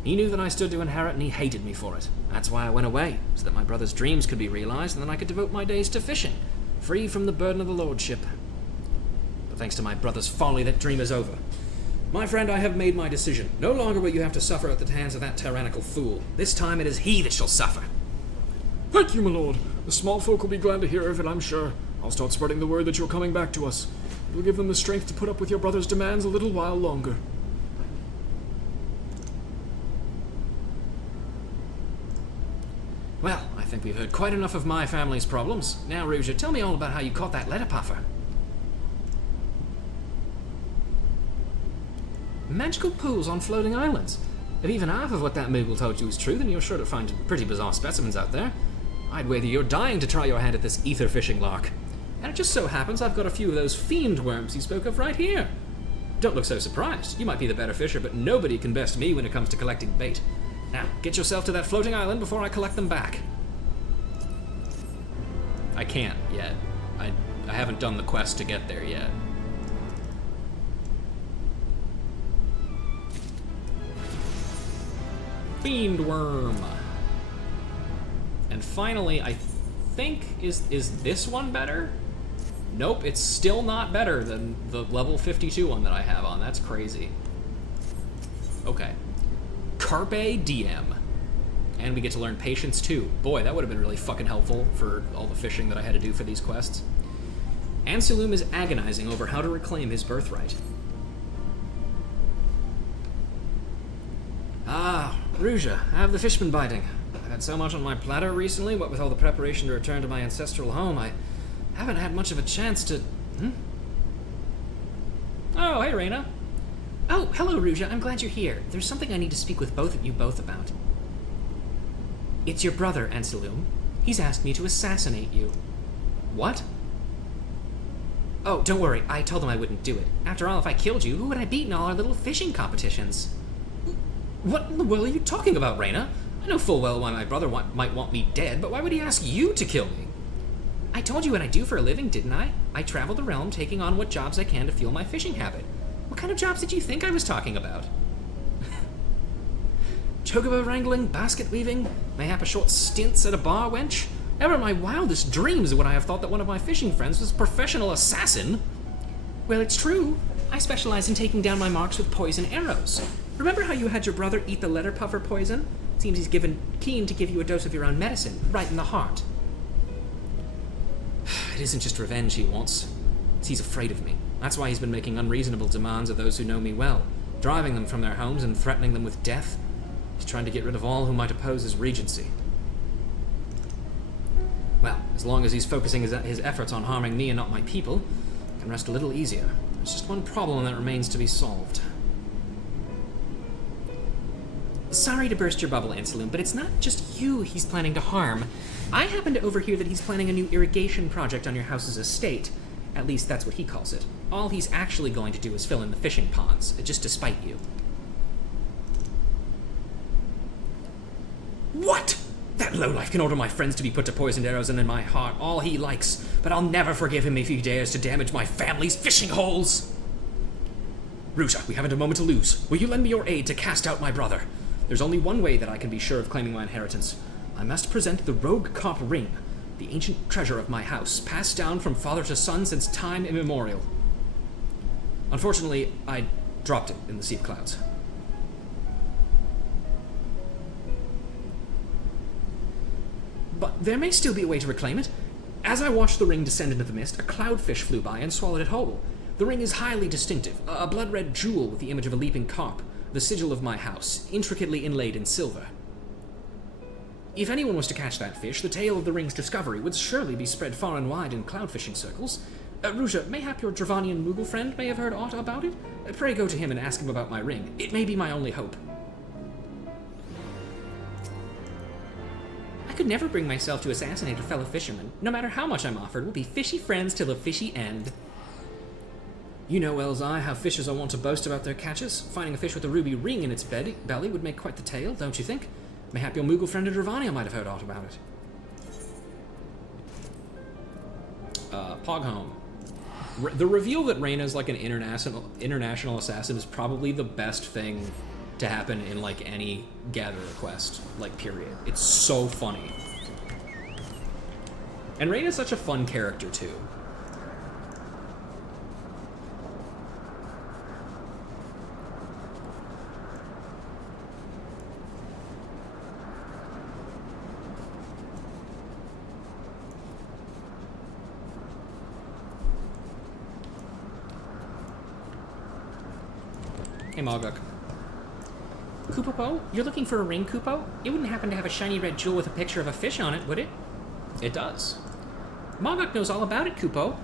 He knew that I stood to inherit, and he hated me for it. That's why I went away, so that my brother's dreams could be realized, and then I could devote my days to fishing, free from the burden of the lordship. But thanks to my brother's folly, that dream is over. My friend, I have made my decision. No longer will you have to suffer at the hands of that tyrannical fool. This time it is he that shall suffer. Thank you, my lord. The small folk will be glad to hear of it, I'm sure. I'll start spreading the word that you're coming back to us. It will give them the strength to put up with your brother's demands a little while longer. Well, I think we've heard quite enough of my family's problems. Now, Ruja, tell me all about how you caught that letter puffer. Magical pools on floating islands. If even half of what that Moogle told you is true, then you're sure to find pretty bizarre specimens out there. I'd wager you're dying to try your hand at this ether fishing lark. And it just so happens I've got a few of those fiend worms you spoke of right here. Don't look so surprised. You might be the better fisher, but nobody can best me when it comes to collecting bait. Now, get yourself to that floating island before I collect them back. I can't yet. I haven't done the quest to get there yet. Fiend worm. And finally, I think, is this one better? Nope, it's still not better than the level 52 one that I have on. That's crazy. Okay. Carpe Diem. And we get to learn patience too. Boy, that would have been really fucking helpful for all the fishing that I had to do for these quests. Anselum is agonizing over how to reclaim his birthright. Ah, Ruja, I have the fish been biting. I've had so much on my platter recently, what with all the preparation to return to my ancestral home, I haven't had much of a chance to... Oh, hey, Reyna. Oh, hello, Ruja. I'm glad you're here. There's something I need to speak with both of you about. It's your brother, Anselum. He's asked me to assassinate you. What? Oh, don't worry. I told him I wouldn't do it. After all, if I killed you, who would I beat in all our little fishing competitions? What in the world are you talking about, Reyna? I know full well why my brother might want me dead, but why would he ask you to kill me? I told you what I do for a living, didn't I? I travel the realm taking on what jobs I can to fuel my fishing habit. What kind of jobs did you think I was talking about? Chocobo wrangling, basket weaving, mayhap a short stints at a bar wench? Ever in my wildest dreams would I have thought that one of my fishing friends was a professional assassin. Well, it's true. I specialize in taking down my marks with poison arrows. Remember how you had your brother eat the letter puffer poison? Seems he's keen to give you a dose of your own medicine, right in the heart. It isn't just revenge he wants. He's afraid of me. That's why he's been making unreasonable demands of those who know me well, driving them from their homes and threatening them with death. He's trying to get rid of all who might oppose his regency. Well, as long as he's focusing his efforts on harming me and not my people, I can rest a little easier. There's just one problem that remains to be solved. Sorry to burst your bubble, Ansaloom, but it's not just you he's planning to harm. I happen to overhear that he's planning a new irrigation project on your house's estate. At least that's what he calls it. All he's actually going to do is fill in the fishing ponds, just to spite you. What? That lowlife can order my friends to be put to poisoned arrows and in my heart all he likes, but I'll never forgive him if he dares to damage my family's fishing holes! Ruta, we haven't a moment to lose. Will you lend me your aid to cast out my brother? There's only one way that I can be sure of claiming my inheritance. I must present the rogue cop ring, the ancient treasure of my house, passed down from father to son since time immemorial. Unfortunately, I dropped it in the sea of clouds. But there may still be a way to reclaim it. As I watched the ring descend into the mist, a cloudfish flew by and swallowed it whole. The ring is highly distinctive, a blood-red jewel with the image of a leaping carp, the sigil of my house, intricately inlaid in silver. If anyone was to catch that fish, the tale of the ring's discovery would surely be spread far and wide in cloud fishing circles. Ruja, mayhap your Dravanian Moogle friend may have heard aught about it? Pray go to him and ask him about my ring. It may be my only hope. I could never bring myself to assassinate a fellow fisherman. No matter how much I'm offered, we'll be fishy friends till a fishy end. You know well as I how fishers are wont to boast about their catches. Finding a fish with a ruby ring in its belly would make quite the tale, don't you think? Mayhap your Moogle friend in Dravania might have heard aught about it. Poghome. The reveal that Reyna's like an international assassin is probably the best thing to happen in like any Gatherer quest, like period. It's so funny. And Reyna's such a fun character too. Hey, Mogok. Kupo, you're looking for a ring, Kupo? It wouldn't happen to have a shiny red jewel with a picture of a fish on it, would it? It does. Mogok knows all about it, Kupo.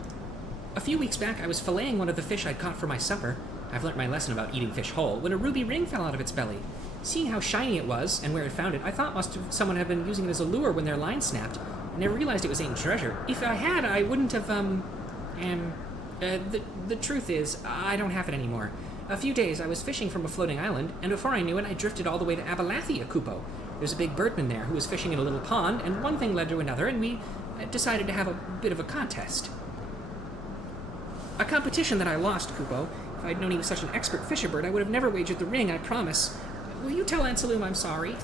A few weeks back, I was filleting one of the fish I'd caught for my supper. I've learnt my lesson about eating fish whole, when a ruby ring fell out of its belly. Seeing how shiny it was, and where it found it, I thought someone had been using it as a lure when their line snapped. I never realized it was ancient treasure. If I had, I wouldn't have, the truth is, I don't have it anymore. A few days, I was fishing from a floating island, and before I knew it, I drifted all the way to Abalathia, Kupo. There's a big birdman there who was fishing in a little pond, and one thing led to another, and we decided to have a bit of a contest. A competition that I lost, Kupo. If I'd known he was such an expert fisher-bird, I would have never wagered the ring, I promise. Will you tell Ansaloom I'm sorry?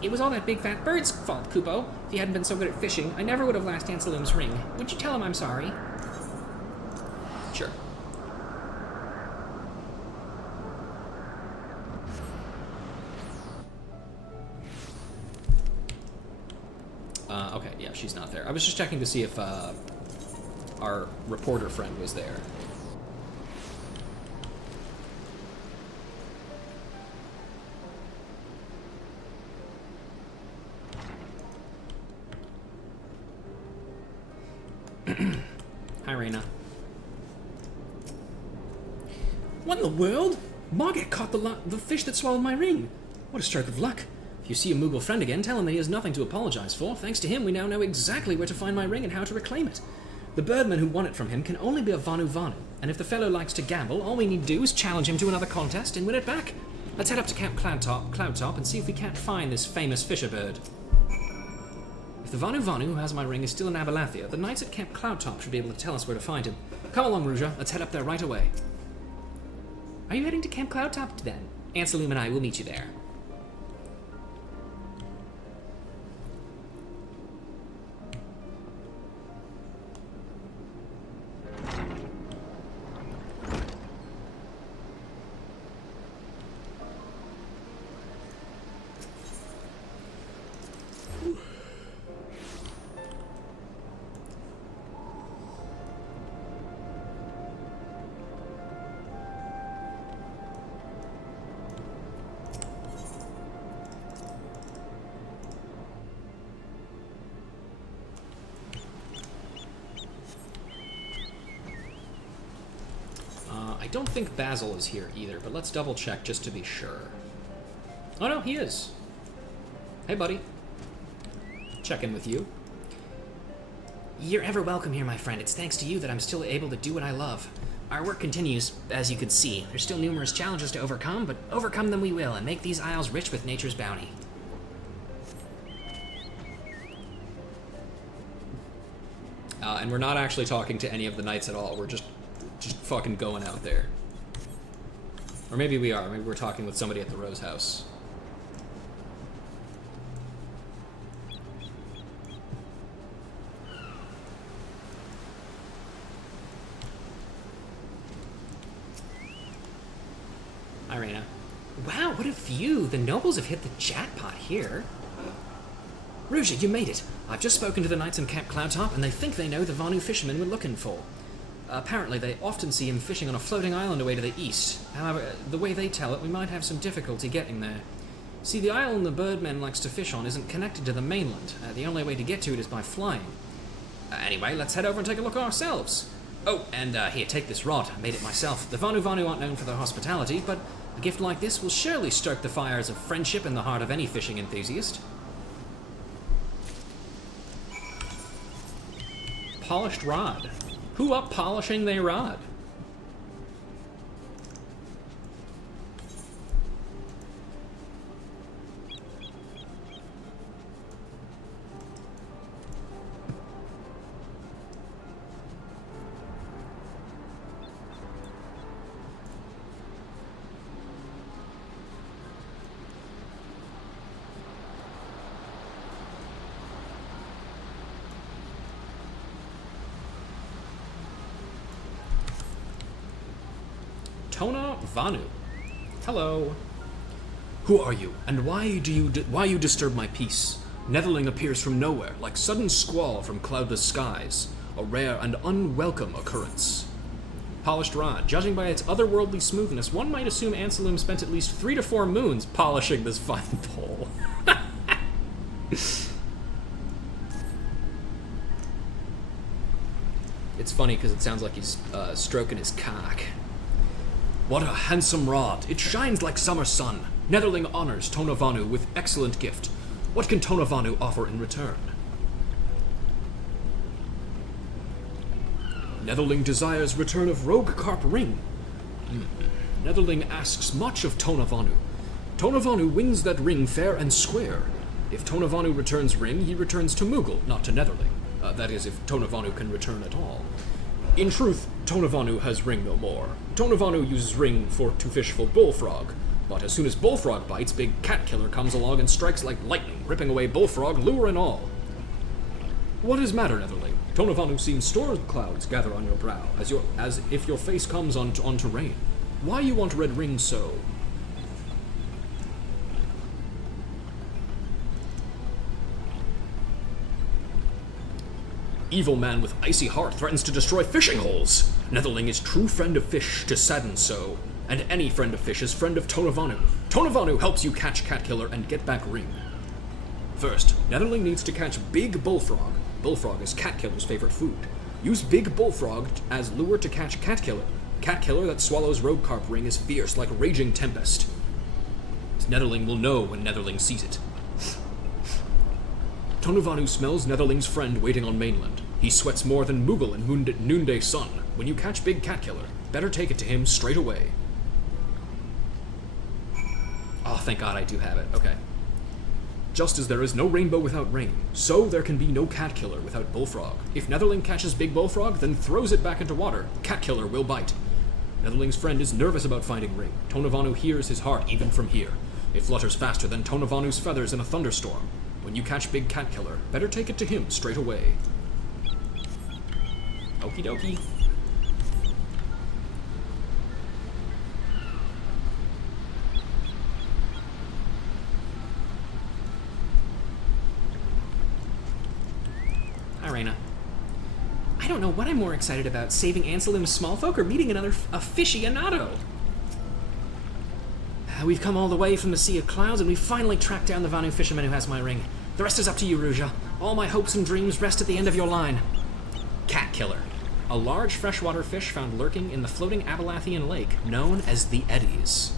It was all that big fat bird's fault, Kupo. If he hadn't been so good at fishing, I never would have lost Ansaloom's ring. Would you tell him I'm sorry? Sure. Okay, yeah, she's not there. I was just checking to see if our reporter friend was there. Hi, Reyna. What in the world? Margit caught the fish that swallowed my ring. What a stroke of luck. If you see a Moogle friend again, tell him that he has nothing to apologize for. Thanks to him, we now know exactly where to find my ring and how to reclaim it. The birdman who won it from him can only be a Vanu Vanu, and if the fellow likes to gamble, all we need do is challenge him to another contest and win it back. Let's head up to Camp Cloudtop and see if we can't find this famous fisher bird. If the Vanu Vanu who has my ring is still in Abalathia, the knights at Camp Cloudtop should be able to tell us where to find him. Come along, Ruja. Let's head up there right away. Are you heading to Camp Cloudtop then? Ansaloom and I will meet you there. I don't think Basil is here either, but let's double check just to be sure. Oh no, he is. Hey buddy. Check in with you. You're ever welcome here, my friend. It's thanks to you that I'm still able to do what I love. Our work continues, as you can see. There's still numerous challenges to overcome, but overcome them we will, and make these isles rich with nature's bounty. And we're not actually talking to any of the knights at all. We're just fucking going out there. Or maybe we are. Maybe we're talking with somebody at the Rose House. Hi, Raina. Wow, what a view! The nobles have hit the jackpot here. Ruja, you made it. I've just spoken to the knights in Camp Cloudtop, and they think they know the Vanu fisherman we're looking for. Apparently, they often see him fishing on a floating island away to the east. However, the way they tell it, we might have some difficulty getting there. See, the island the birdman likes to fish on isn't connected to the mainland. The only way to get to it is by flying. Anyway, let's head over and take a look ourselves. Oh, and here, take this rod. I made it myself. The Vanu Vanu aren't known for their hospitality, but a gift like this will surely stoke the fires of friendship in the heart of any fishing enthusiast. Polished rod. Who up polishing they rod? Tona Vanu. Hello. Who are you, and why you disturb my peace? Netherling appears from nowhere, like sudden squall from cloudless skies, a rare and unwelcome occurrence. Polished rod. Judging by its otherworldly smoothness, one might assume Ansaloom spent at least 3 to 4 moons polishing this fine pole. It's funny because it sounds like he's stroking his cock. What a handsome rod! It shines like summer sun. Netherling honors Tona Vanu with excellent gift. What can Tona Vanu offer in return? Netherling desires return of Rogue Carp ring. Netherling asks much of Tona Vanu. Tona Vanu wins that ring fair and square. If Tona Vanu returns ring, he returns to Moogle, not to Netherling. That is, if Tona Vanu can return at all. In truth, Tona Vanu has ring no more. Tona Vanu uses ring to fish for bullfrog, but as soon as bullfrog bites, big cat killer comes along and strikes like lightning, ripping away bullfrog, lure and all. What is matter, Netherling? Tona Vanu seems storm clouds gather on your brow, as if your face comes onto rain. Why you want red ring so? Evil man with icy heart threatens to destroy fishing holes. Netherling is true friend of fish to sadden so, and any friend of fish is friend of Tona Vanu. Tona Vanu helps you catch cat killer and get back ring. First, Netherling needs to catch big bullfrog. Bullfrog is cat killer's favorite food. Use big bullfrog as lure to catch cat killer. Cat killer that swallows rogue carp ring is fierce like raging tempest. Netherling will know when Netherling sees it. Tona Vanu smells Netherling's friend waiting on mainland. He sweats more than Moogle and Noonday Sun. When you catch Big Cat Killer, better take it to him straight away. Oh, thank God I do have it. Okay. Just as there is no rainbow without rain, so there can be no cat killer without bullfrog. If Netherling catches big bullfrog, then throws it back into water, cat killer will bite. Netherling's friend is nervous about finding ring. Tonavanu hears his heart even from here. It flutters faster than Tonavanu's feathers in a thunderstorm. When you catch big cat killer, better take it to him straight away. Okie dokie. Raina. I don't know what I'm more excited about, saving Anselm's smallfolk or meeting another aficionado. We've come all the way from the Sea of Clouds, and we've finally tracked down the Vanu fisherman who has my ring. The rest is up to you, Ruja. All my hopes and dreams rest at the end of your line. Cat killer. A large freshwater fish found lurking in the floating Abelathian lake, known as the Eddies.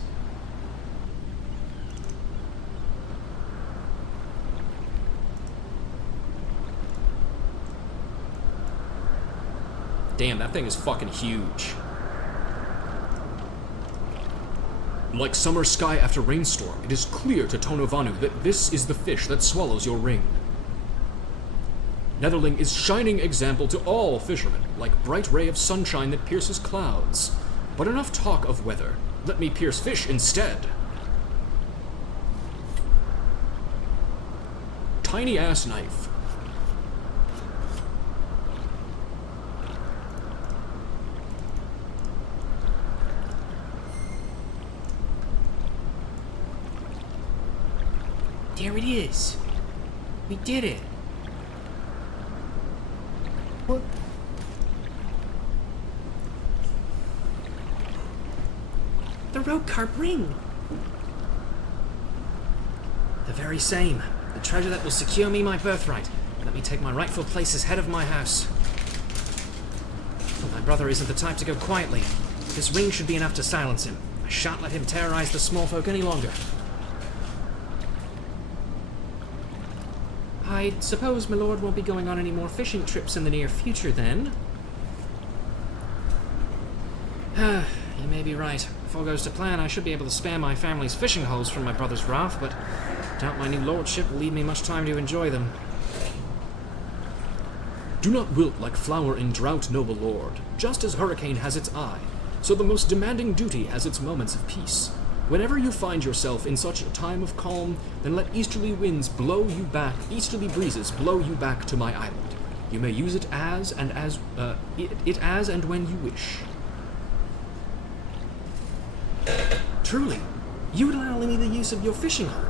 Damn, that thing is fucking huge. Like summer sky after rainstorm, it is clear to Tonavanu that this is the fish that swallows your ring. Netherling is shining example to all fishermen, like bright ray of sunshine that pierces clouds. But enough talk of weather. Let me pierce fish instead. Tiny ass knife. There it is. We did it. What? The road carp ring. The very same. The treasure that will secure me my birthright. Let me take my rightful place as head of my house. But my brother isn't the type to go quietly. This ring should be enough to silence him. I shan't let him terrorize the small folk any longer. I suppose my lord won't be going on any more fishing trips in the near future, then? You may be right. If all goes to plan, I should be able to spare my family's fishing holes from my brother's wrath, but doubt my new lordship will leave me much time to enjoy them. Do not wilt like flower in drought, noble lord. Just as hurricane has its eye, so the most demanding duty has its moments of peace. Whenever you find yourself in such a time of calm, then let easterly winds blow you back, easterly breezes blow you back to my island. You may use it as and when you wish. Truly, you would allow me the use of your fishing hole.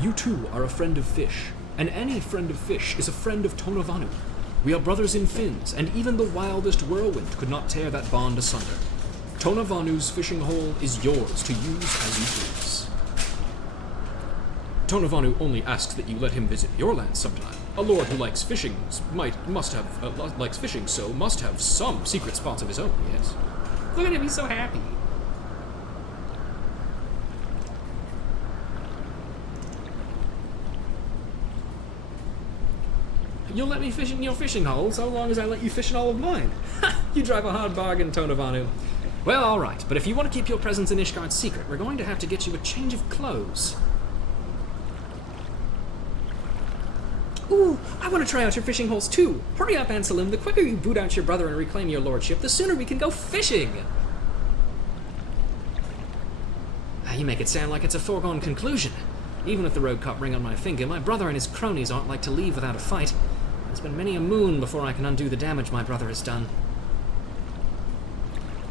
You too are a friend of fish, and any friend of fish is a friend of Tonavanu. We are brothers in fins, and even the wildest whirlwind could not tear that bond asunder. Tonavanu's fishing hole is yours to use as you please. Tonavanu only asks that you let him visit your land sometime. A lord who likes fishing must have some secret spots of his own, yes. Look at him, he's so happy. You'll let me fish in your fishing hole so long as I let you fish in all of mine. Ha! You drive a hard bargain, Tonavanu. Well, all right, but if you want to keep your presence in Ishgard's secret, we're going to have to get you a change of clothes. Ooh, I want to try out your fishing holes too. Hurry up, Anselm. The quicker you boot out your brother and reclaim your lordship, the sooner we can go fishing. You make it sound like it's a foregone conclusion. Even with the road cop ring on my finger, my brother and his cronies aren't like to leave without a fight. It's been many a moon before I can undo the damage my brother has done.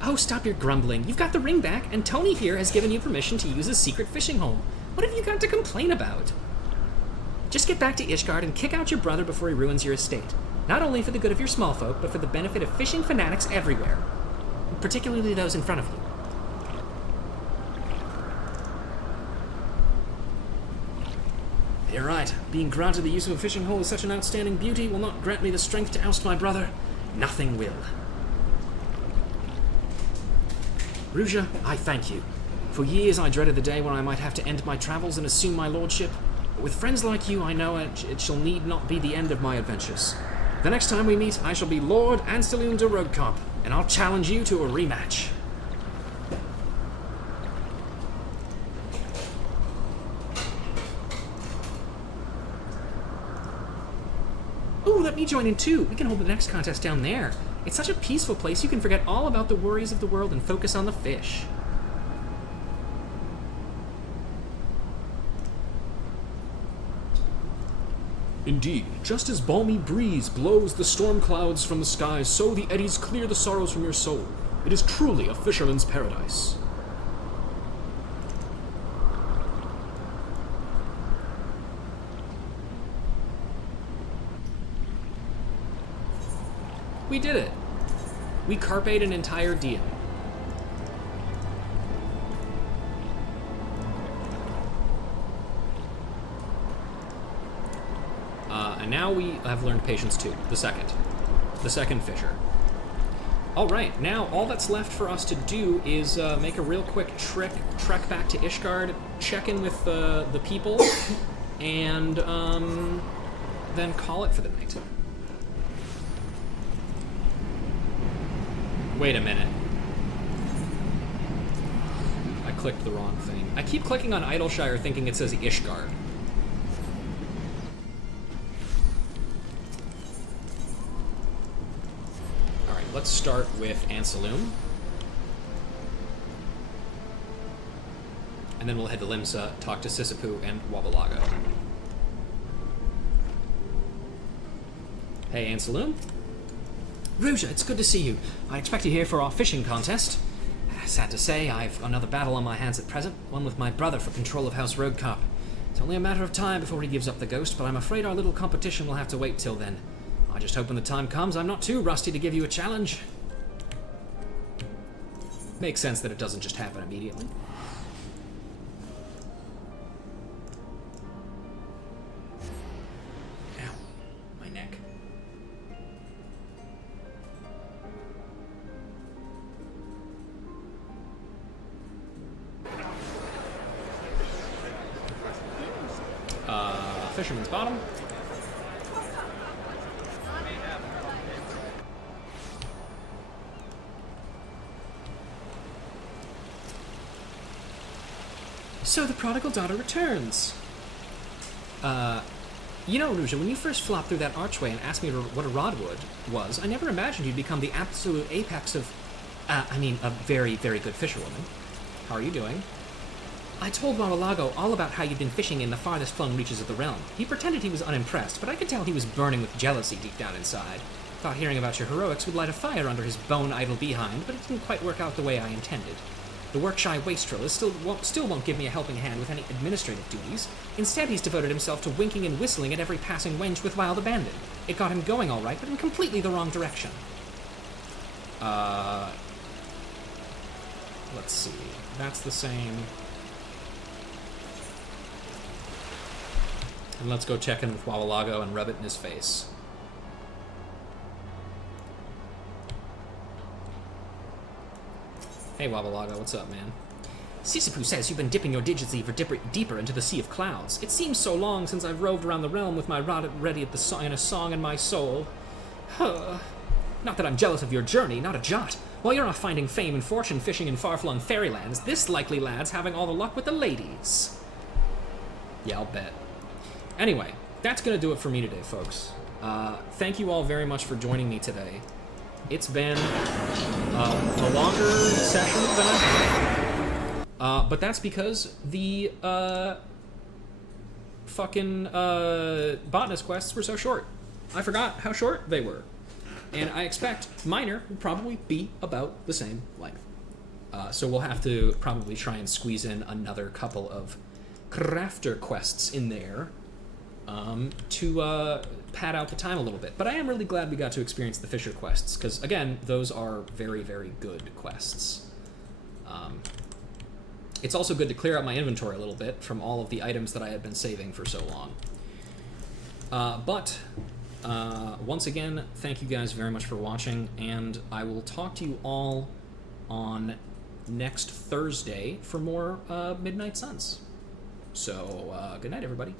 Oh, stop your grumbling. You've got the ring back, and Tony here has given you permission to use his secret fishing hole. What have you got to complain about? Just get back to Ishgard and kick out your brother before he ruins your estate. Not only for the good of your small folk, but for the benefit of fishing fanatics everywhere. Particularly those in front of you. You're right. Being granted the use of a fishing hole is such an outstanding beauty will not grant me the strength to oust my brother. Nothing will. Ruja, I thank you. For years I dreaded the day when I might have to end my travels and assume my lordship. But with friends like you, I know it shall need not be the end of my adventures. The next time we meet, I shall be Lord Anselm de Roadcop, and I'll challenge you to a rematch. Ooh, let me join in too. We can hold the next contest down there. It's such a peaceful place, you can forget all about the worries of the world and focus on the fish. Indeed, just as balmy breeze blows the storm clouds from the skies, so the eddies clear the sorrows from your soul. It is truly a fisherman's paradise. We did it. We carped an entire diem. And now we have learned patience too, the second fisher. Alright, now all that's left for us to do is make a real quick trek back to Ishgard, check in with the people, and then call it for the night. Wait a minute. I clicked the wrong thing. I keep clicking on Idleshire thinking it says Ishgard. Alright, let's start with Anselm. And then we'll head to Limsa, talk to Sissipu and Wabalago. Hey, Anselm? Ruja, it's good to see you. I expect you here for our fishing contest. Sad to say, I've another battle on my hands at present, one with my brother for control of House Roadcop. It's only a matter of time before he gives up the ghost, but I'm afraid our little competition will have to wait till then. I just hope when the time comes, I'm not too rusty to give you a challenge. Makes sense that it doesn't just happen immediately. Ow, my neck. Fisherman's Bottom. So the prodigal daughter returns. You know, Ruja, when you first flopped through that archway and asked me what a rodwood was, I never imagined you'd become the absolute apex of, a very, very good fisherwoman. How are you doing? I told Wabalago all about how you'd been fishing in the farthest flung reaches of the realm. He pretended he was unimpressed, but I could tell he was burning with jealousy deep down inside. Thought hearing about your heroics would light a fire under his bone-idle behind, but it didn't quite work out the way I intended. The work-shy wastrel still won't give me a helping hand with any administrative duties. Instead, he's devoted himself to winking and whistling at every passing wench with wild abandon. It got him going all right, but in completely the wrong direction. Let's see. That's the same. And let's go check in with Wabalago and rub it in his face. Hey, Wabalago, what's up, man? Sissipu says you've been dipping your digits deeper into the sea of clouds. It seems so long since I've roved around the realm with my rod ready at in a song in my soul. Not that I'm jealous of your journey, not a jot. While you're off finding fame and fortune fishing in far-flung fairylands, this likely lad's having all the luck with the ladies. Yeah, I'll bet. Anyway, that's going to do it for me today, folks. Thank you all very much for joining me today. It's been a longer session than I thought. But that's because the botanist quests were so short. I forgot how short they were. And I expect minor will probably be about the same length. So we'll have to probably try and squeeze in another couple of crafter quests in there to pad out the time a little bit. But I am really glad we got to experience the Fisher quests, because, again, those are very, very good quests. It's also good to clear out my inventory a little bit from all of the items that I had been saving for so long. But once again, thank you guys very much for watching, and I will talk to you all on next Thursday for more Midnight Suns. So, good night, everybody.